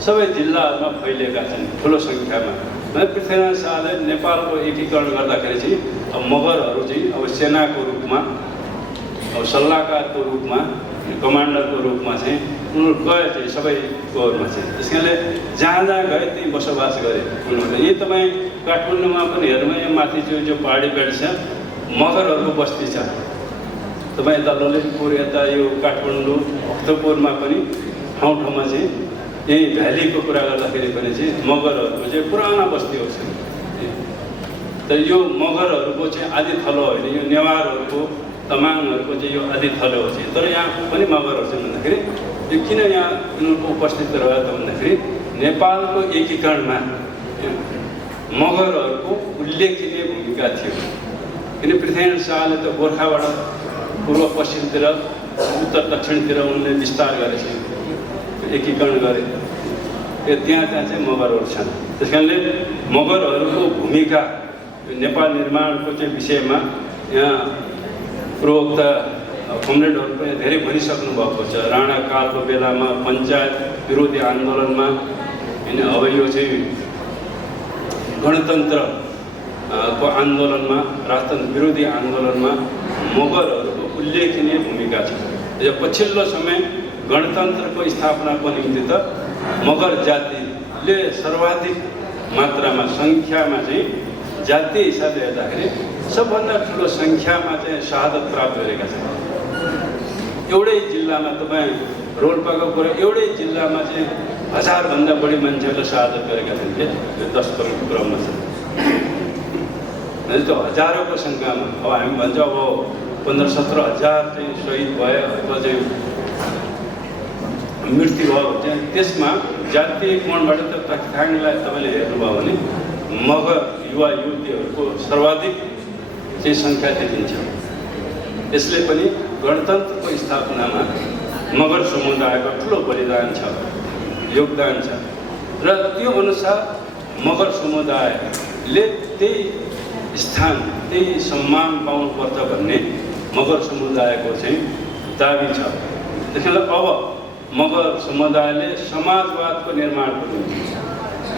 सबै जिल्लाहरूमा फैलिएका छन् ठुलो सङ्ख्यामा। पृथ्वीनारायण शाहले नेपालको एकीकरण गर्दाखेरि चाहिँ अब मगरहरू चाहिँ अब सेनाको रूपमा, अब सल्लाहकारको रूपमा, कमान्डरको रूपमा चाहिँ उनीहरू गए चाहिँ सबैकोमा चाहिँ। त्यस कारणले जहाँ जहाँ गए त्यहीँ बसोबास गरे उनीहरूले। यही तपाईँ काठमाडौँमा पनि हेर्नु, यहाँ माथि जो पहाडी बेल्ट छ मगरहरूको बस्ती छ। तपाईँ यता ललितपुर, यता यो काठमाडौँ, भक्तपुरमा पनि ठाउँ ठाउँमा चाहिँ यही भ्यालीको कुरा गर्दाखेरि पनि चाहिँ मगरहरूको चाहिँ पुराना बस्तीहरू छन्। तर यो मगरहरूको चाहिँ आदि थलो होइन, यो नेवारहरूको, तमाङहरूको चाहिँ यो आदि थलो हो चाहिँ। तर यहाँ पनि मगरहरू छन् भन्दाखेरि यो किन यहाँ उनीहरूको उपस्थिति रह्यो त भन्दाखेरि नेपालको एकीकरणमा मगरहरूको उल्लेखनीय भूमिका थियो। किन पृथ्वीनारायण शाहले त गोर्खाबाट पूर्व पश्चिमतिर, उत्तर दक्षिणतिर उनले विस्तार गरेछ, एकीकरण गरे। त्यहाँ चाहिँ मगरहरू छन्। त्यस कारणले मगरहरूको भूमिका यो नेपाल निर्माणको चाहिँ विषयमा यहाँ पूर्वोक्त कमरेडहरू पनि धेरै भनिसक्नु भएको छ। राणाकालको बेलामा पञ्चायत विरोधी आन्दोलनमा होइन, अब यो चाहिँ गणतन्त्रको आन्दोलनमा, राजतन्त्र विरोधी आन्दोलनमा मगरहरूको उल्लेखनीय भूमिका छ। यो पछिल्लो समय गणतन्त्रको स्थापनाको निम्ति त मगर जातिले सर्वाधिक मात्रामा सङ्ख्यामा चाहिँ जातीय हिसाबले हेर्दाखेरि सबभन्दा ठुलो सङ्ख्यामा चाहिँ शहादत प्राप्त गरेका छन्। एउटै जिल्लामा तपाईँ रोल्पाको कुरा, एउटै जिल्लामा चाहिँ 1000भन्दा बढी मान्छेहरूले शहादत गरेका छन् के यो 10 करोडको क्रममा छ। त्यो हजारौँको सङ्ख्यामा अब हामी भन्छौँ अब 15-17 हजार चाहिँ शहीद भयो अथवा चाहिँ मृत्यु भयो चाहिँ त्यसमा जातीय कोणबाट त तथ्याङ्कलाई तपाईँले हेर्नुभयो भने मगर युवा युवतीहरूको सर्वाधिक चाहिँ सङ्ख्या देखिन्छ। यसले पनि गणतन्त्रको स्थापनामा मगर समुदायको ठुलो बलिदान छ, योगदान छ र त्यो अनुसार मगर समुदायले त्यही स्थान, त्यही सम्मान पाउनुपर्छ भन्ने मगर समुदायको चाहिँ दाबी छ। त्यसैले अब मगर समुदायले समाजवादको निर्माणको निम्ति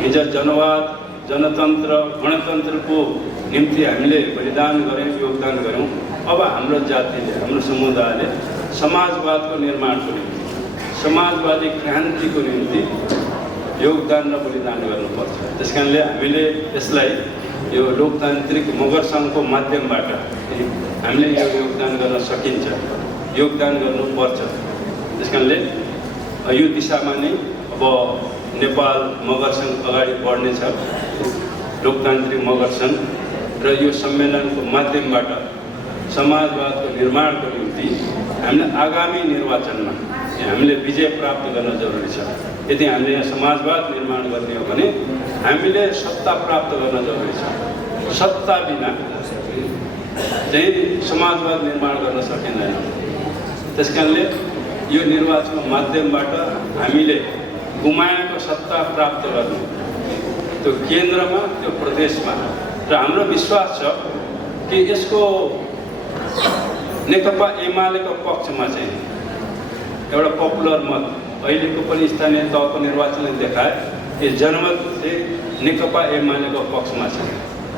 हिजो जनवाद, जनतन्त्र, गणतन्त्रको निम्ति हामीले बलिदान गऱ्यौँ, योगदान गऱ्यौँ। अब हाम्रो जातिले, हाम्रो समुदायले समाजवादको निर्माणको निम्ति, समाजवादी क्रान्तिको निम्ति योगदान र बलिदान गर्नुपर्छ। त्यस कारणले हामीले यसलाई यो लोकतान्त्रिक मगर सङ्घको माध्यमबाट हामीले यो योगदान गर्न सकिन्छ, योगदान गर्नुपर्छ। त्यस कारणले यो दिशामा नै अब नेपाल मगर सङ्घ अगाडि बढ्नेछ, लोकतान्त्रिक मगर सङ्घ, र यो सम्मेलनको माध्यमबाट समाजवादको निर्माणको निम्ति हामीले आगामी निर्वाचनमा हामीले विजय प्राप्त गर्न जरुरी छ। यदि हामीले यहाँ समाजवाद निर्माण गर्ने हो भने हामीले सत्ता प्राप्त गर्न जरुरी छ। सत्ता बिना चाहिँ समाजवाद निर्माण गर्न सकिँदैन। त्यस कारणले यो निर्वाचनको माध्यमबाट हामीले गुमाएको सत्ता प्राप्त गर्नु, त्यो केन्द्रमा, त्यो प्रदेशमा। र हाम्रो विश्वास छ कि यसको नेकपा एमालेको पक्षमा चाहिँ एउटा पपुलर मत अहिलेको पनि स्थानीय तहको निर्वाचनले देखाए कि जनमत चाहिँ नेकपा एमालेको पक्षमा छ।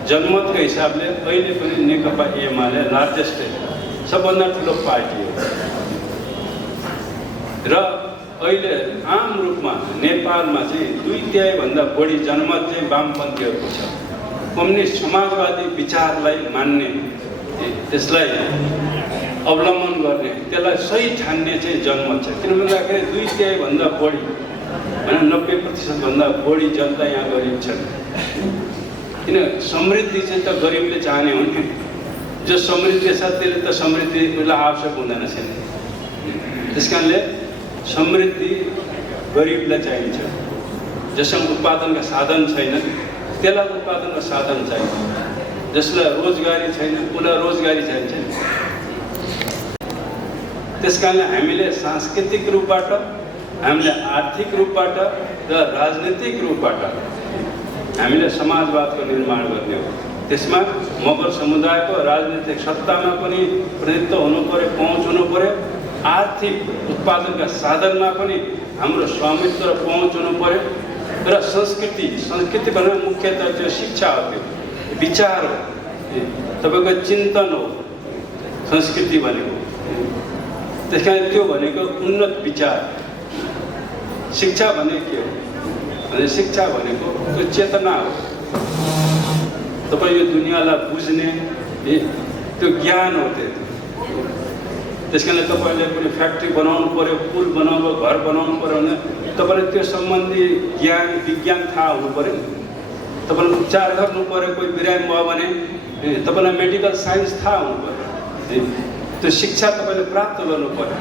जनमतको हिसाबले अहिले पनि नेकपा एमाले लार्जेस्ट, सबभन्दा ठुलो पार्टी हो। र अहिले आम रूपमा नेपालमा चाहिँ 2/3 बढी जनमत चाहिँ वामपन्थीहरूको छ। कम्युनिस्ट समाजवादी विचारलाई मान्ने, त्यसलाई अवलम्बन गर्ने, त्यसलाई सही ठान्ने चाहिँ जनमत छ। किन भन्दाखेरि 2/3 बढी, होइन 90% बढी जनता यहाँ गरिब छन्। किन समृद्धि चाहिँ त गरिबले चाहने हो नि। जो समृद्धि छ त्यसले त समृद्धिलाई आवश्यक हुँदैन छैन। त्यस कारणले समृद्धि गरिबलाई चाहिन्छ। जससँग उत्पादनका साधन छैन त्यसलाई उत्पादनका साधन चाहिन्छ। जसलाई रोजगारी छैन उसलाई रोजगारी चाहिन्छ। त्यस कारणले हामीले सांस्कृतिक रूपबाट, हामीले आर्थिक रूपबाट र राजनीतिक रूपबाट हामीले समाजवादको निर्माण गर्ने हो। त्यसमा मगर समुदायको राजनीतिक सत्तामा पनि प्रतिनिधित्व हुनु पर्यो, पहुँच हुनु पर्यो। आर्थिक उत्पादनका साधनमा पनि हाम्रो स्वामित्व र पहुँच हुनु पर्यो। र संस्कृति भनेर मुख्यतः त्यो शिक्षा हो, त्यो विचार हो, तपाईँको चिन्तन हो संस्कृति भनेको। त्यस कारण त्यो भनेको उन्नत विचार। शिक्षा भनेको के हो भने शिक्षा भनेको त्यो चेतना हो। तपाईँ यो दुनियाँलाई बुझ्ने त्यो ज्ञान हो। त्यस कारणले तपाईँले कुनै फ्याक्ट्री बनाउनु पर्यो, पुल बनाउनु, घर बनाउनु पर्यो भने तपाईँले त्यो सम्बन्धी ज्ञान, विज्ञान थाहा हुनु पर्यो नि। तपाईँले उपचार गर्नु पर्यो, कोही बिरामी भयो भने तपाईँलाई मेडिकल साइन्स थाहा हुनु पर्यो। त्यो शिक्षा तपाईँले प्राप्त गर्नु पर्यो।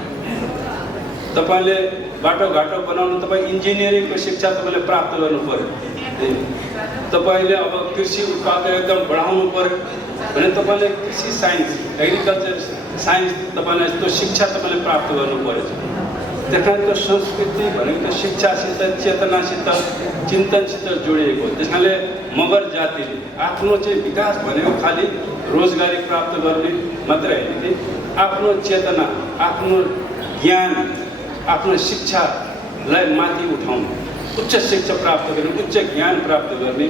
तपाईँले बाटोघाटो बनाउनु, तपाईँ इन्जिनियरिङको शिक्षा तपाईँले प्राप्त गर्नु पर्यो। तपाईँले अब कृषि उत्पादन एकदम बढाउनु पर्यो भने तपाईँले कृषि साइन्स, एग्रिकल्चर साइन्स, तपाईँलाई त्यो शिक्षा तपाईँले प्राप्त गर्नु पर्यो। त्यहाँको संस्कृति भनेको शिक्षासित, चेतनासित, चिन्तनसित जोडिएको। त्यस कारणले मगर जातिले आफ्नो चाहिँ विकास भनेको खालि रोजगारी प्राप्त गर्ने मात्रै होइन कि आफ्नो चेतना, आफ्नो ज्ञान, आफ्नो शिक्षालाई माथि उठाउने, उच्च शिक्षा प्राप्त गर्ने, उच्च ज्ञान प्राप्त गर्ने,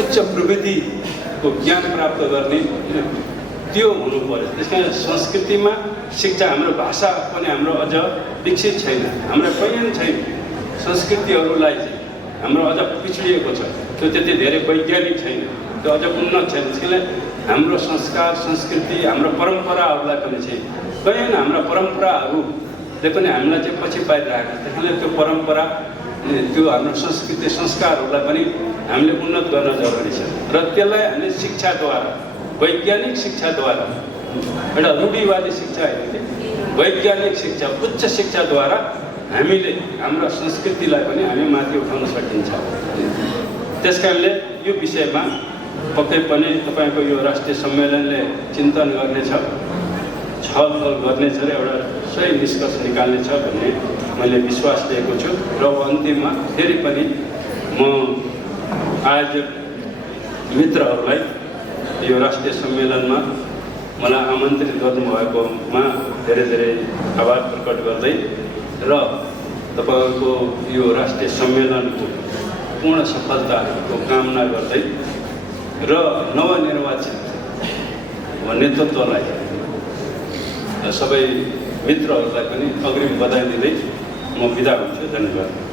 उच्च प्रविधिको ज्ञान प्राप्त गर्ने, त्यो हुनु पर्यो। त्यस कारण संस्कृतिमा शिक्षा, हाम्रो भाषा पनि हाम्रो अझ विकसित छैन, हाम्रो कैयन छैन। संस्कृतिहरूलाई चाहिँ हाम्रो अझ पिछडिएको छ, त्यो त्यति धेरै वैज्ञानिक छैन, त्यो अझ उन्नत छैन। त्यसले हाम्रो संस्कार, संस्कृति, हाम्रो परम्पराहरूलाई पनि चाहिँ कैयन हाम्रा परम्पराहरूले पनि हामीलाई चाहिँ पछि पारिरहेको छ। त्यसले त्यो परम्परा, त्यो हाम्रो संस्कृति, संस्कारहरूलाई पनि हामीले उन्नत गर्न जरुरी छ र त्यसलाई हामीले शिक्षाद्वारा, वैज्ञानिक शिक्षाद्वारा, एउटा रूढिवादी शिक्षा होइन कि वैज्ञानिक शिक्षा, उच्च शिक्षाद्वारा हामीले हाम्रो संस्कृतिलाई पनि हामी माथि उठाउन सकिन्छ। त्यस कारणले यो विषयमा पक्कै पनि तपाईँको यो राष्ट्रिय सम्मेलनले चिन्तन गर्नेछ, छलफल गर्नेछ र एउटा सही निष्कर्ष निकाल्नेछ भन्ने मैले विश्वास लिएको छु। र अन्तिममा फेरि पनि म आयोजक मित्रहरूलाई यो राष्ट्रिय सम्मेलनमा मलाई आमन्त्रित गर्नुभएकोमा धेरै धेरै आभार प्रकट गर्दै र तपाईँहरूको यो राष्ट्रिय सम्मेलनको पूर्ण सफलताको कामना गर्दै र नवनिर्वाचित नेतृत्वलाई, सबै मित्रहरूलाई पनि अग्रिम बधाई दिँदै म बिदा हुन्छु। धन्यवाद।